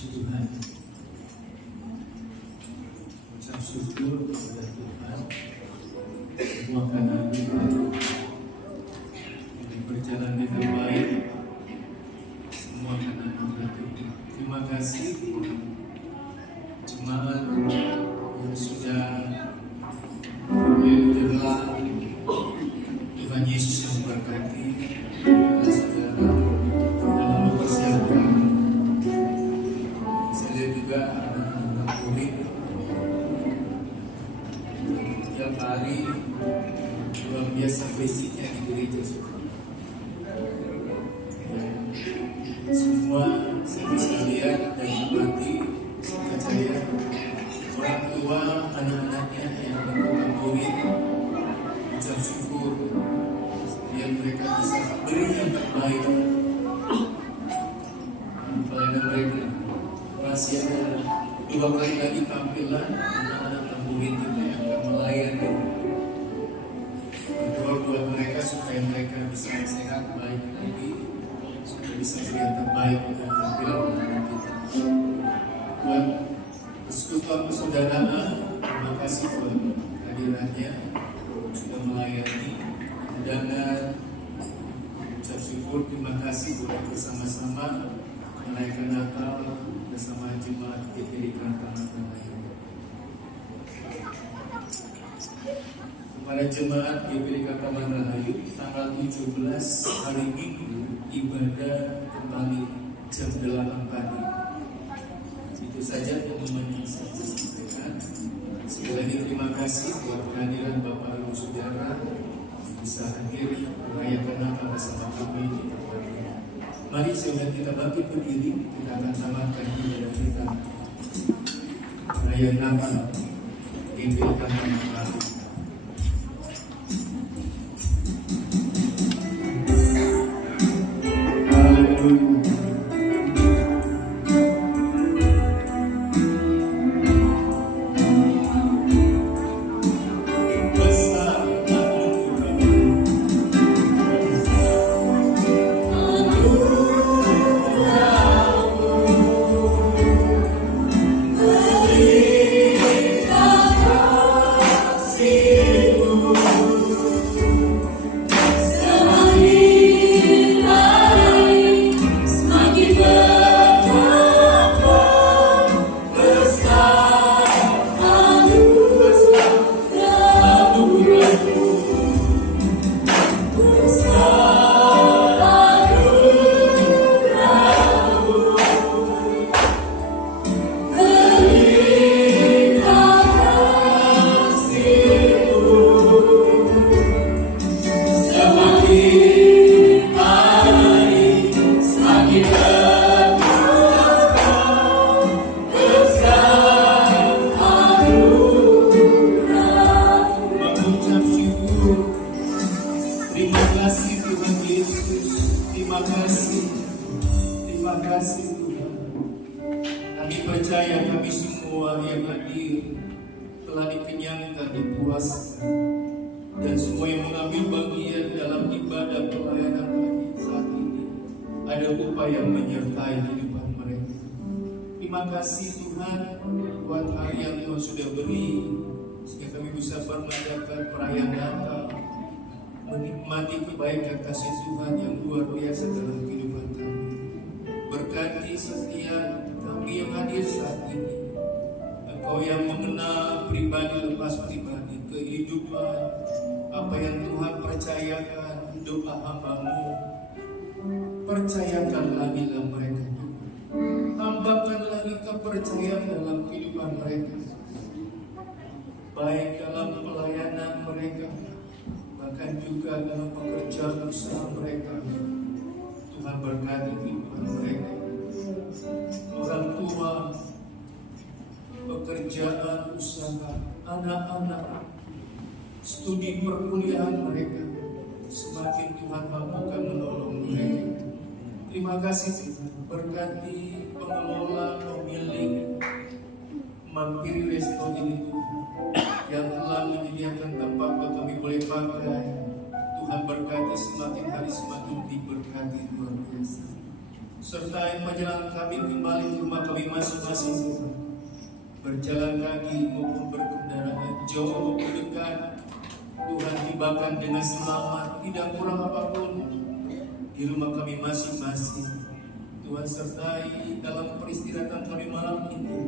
Tuhan, ucap syukur kepada Tuhan. Semua karena Tuhan ini berjalan dengan baik. Semua karena Tuhan. Terima kasih jemaat yang sudah berdoa. Tuhan Yesus yang memberkati saudara dalam mempersiapkan. Saya juga anak-anak murid tiap hari luar biasa basicnya di gereja semua saya bisa lihat dan nikmati saya orang tua anak-anaknya yang merupakan murid ucap syukur biar mereka bisa beri yang terbaik kepada mereka. Masih ada Dua kali lagi tampilan anak-anak tamburin kita yang akan melayani. Berdoa buat mereka supaya mereka bisa sehat baik lagi, supaya bisa melihat terbaik dan tampilan anak-anak kita. Buat persekutuan persaudaraan, terima kasih buat hadirannya sudah melayani undangan. Ucap syukur, terima kasih buat bersama-sama merayakan Natal bersama jemaat GPI Taman Rahayu. Para jemaat GPI Taman Rahayu, tanggal 17 hari Minggu ibadah kembali jam 8 pagi. Itu saja pengumuman yang saya sampaikan. Sekali lagi terima kasih buat kehadiran Bapak Ibu Saudara bisa hadir merayakan Natal bersama kami di tempat ini. Mari saudara kita bangkit berdiri, kita akan tamatkan ibadah kita perayaan Natal di Taman Rahayu. Terima kasih Tuhan. Kami percaya kami semua yang hadir telah dikenyangkan, dipuaskan, dan semua yang mengambil bagian dalam ibadah pelayanan kami saat ini ada upaya menyertai kehidupan mereka. Terima kasih Tuhan buat hari yang Tuhan sudah beri sehingga kami bisa merayakan perayaan Natal, menikmati kebaikan kasih Tuhan yang luar biasa dalam kehidupan kami. Berkati setiap kami yang hadir saat ini. Engkau yang mengenal pribadi lepas pribadi, kehidupan, apa yang Tuhan percayakan, doa hamba-Mu. Percayakan lagi dalam mereka juga. Tambahkan lagi kepercayaan dalam kehidupan mereka, baik dalam pelayanan mereka, bahkan juga dalam pekerjaan usaha mereka. Tuhan berkati kehidupan mereka, orang tua, pekerjaan usaha, anak-anak, studi perkuliahan mereka. Semakin Tuhan mampukan menolong mereka. Terima kasih Tuhan. Berkati pengelola, pemilik Mampiri Resto ini Tuhan, yang telah menyediakan tempat buat kami boleh pakai. Tuhan berkati semakin hari semakin diberkati luar biasa. Sertai perjalanan kami kembali ke rumah kami masing-masing Tuhan. Berjalan kaki maupun berkendaraan jauh maupun dekat, Tuhan tibakan dengan selamat, tidak kurang apapun di rumah kami masing-masing. Tuhan sertai dalam peristirahatan kami malam ini.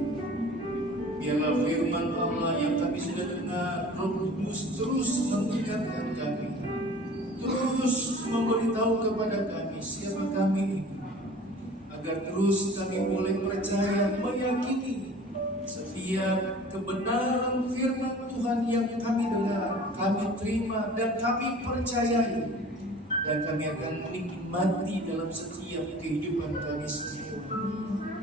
Biarlah firman Allah yang kami sudah dengar, Roh Kudus terus mengingatkan kami, terus memberitahu kepada kami siapa kami ini, agar terus kami boleh percaya, meyakini setiap kebenaran firman Tuhan yang kami dengar, kami terima dan kami percayai, dan kami akan menikmati dalam setiap kehidupan kami semua.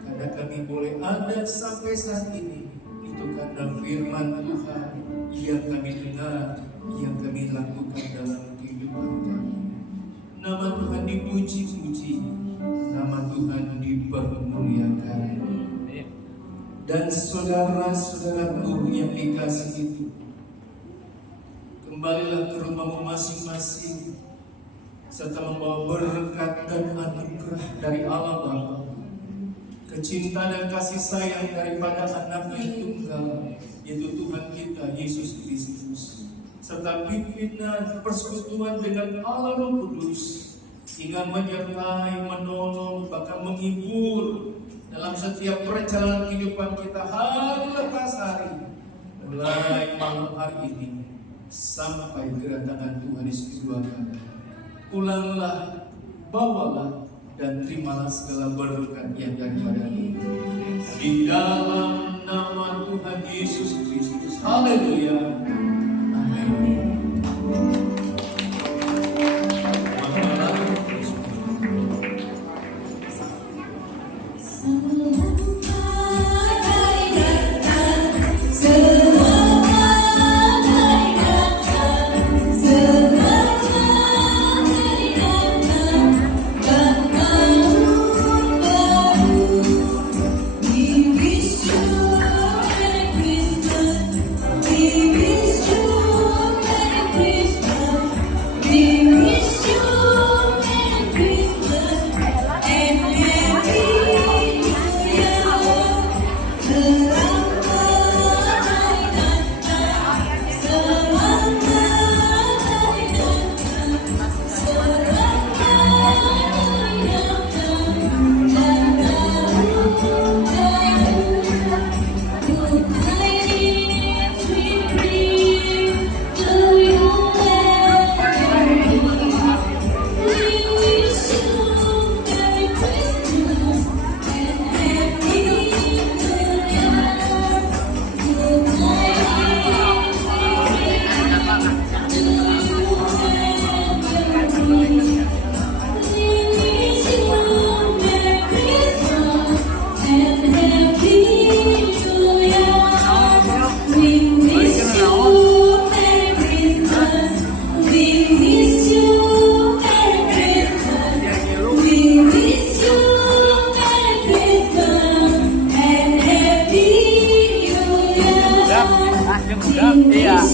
Karena kami boleh ada sampai saat ini, itu karena firman Tuhan yang kami dengar, yang kami lakukan dalam kehidupan kami. Nama Tuhan dipuji-puji, nama Tuhan dipermuliakan. dan saudara-saudaraku yang dikasihi, kembalilah ke rumahmu masing-masing serta membawa berkat dan anugerah dari Allah Bapa, kecintaan dan kasih sayang daripada Anaknya yang tunggal, yaitu Tuhan kita Yesus Kristus, serta pimpinan persekutuan dengan Allah Roh Kudus, hingga menyertai, menolong, bahkan menghibur dalam setiap perjalanan kehidupan kita hari lepas hari, mulai malam hari ini sampai kedatangan Tuhan Yesus kedua kali. Pulanglah, bawalah, dan terimalah segala berkat yang daripada Dia. Di dalam nama Tuhan Yesus Kristus. Haleluya. Amin. We wish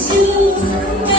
you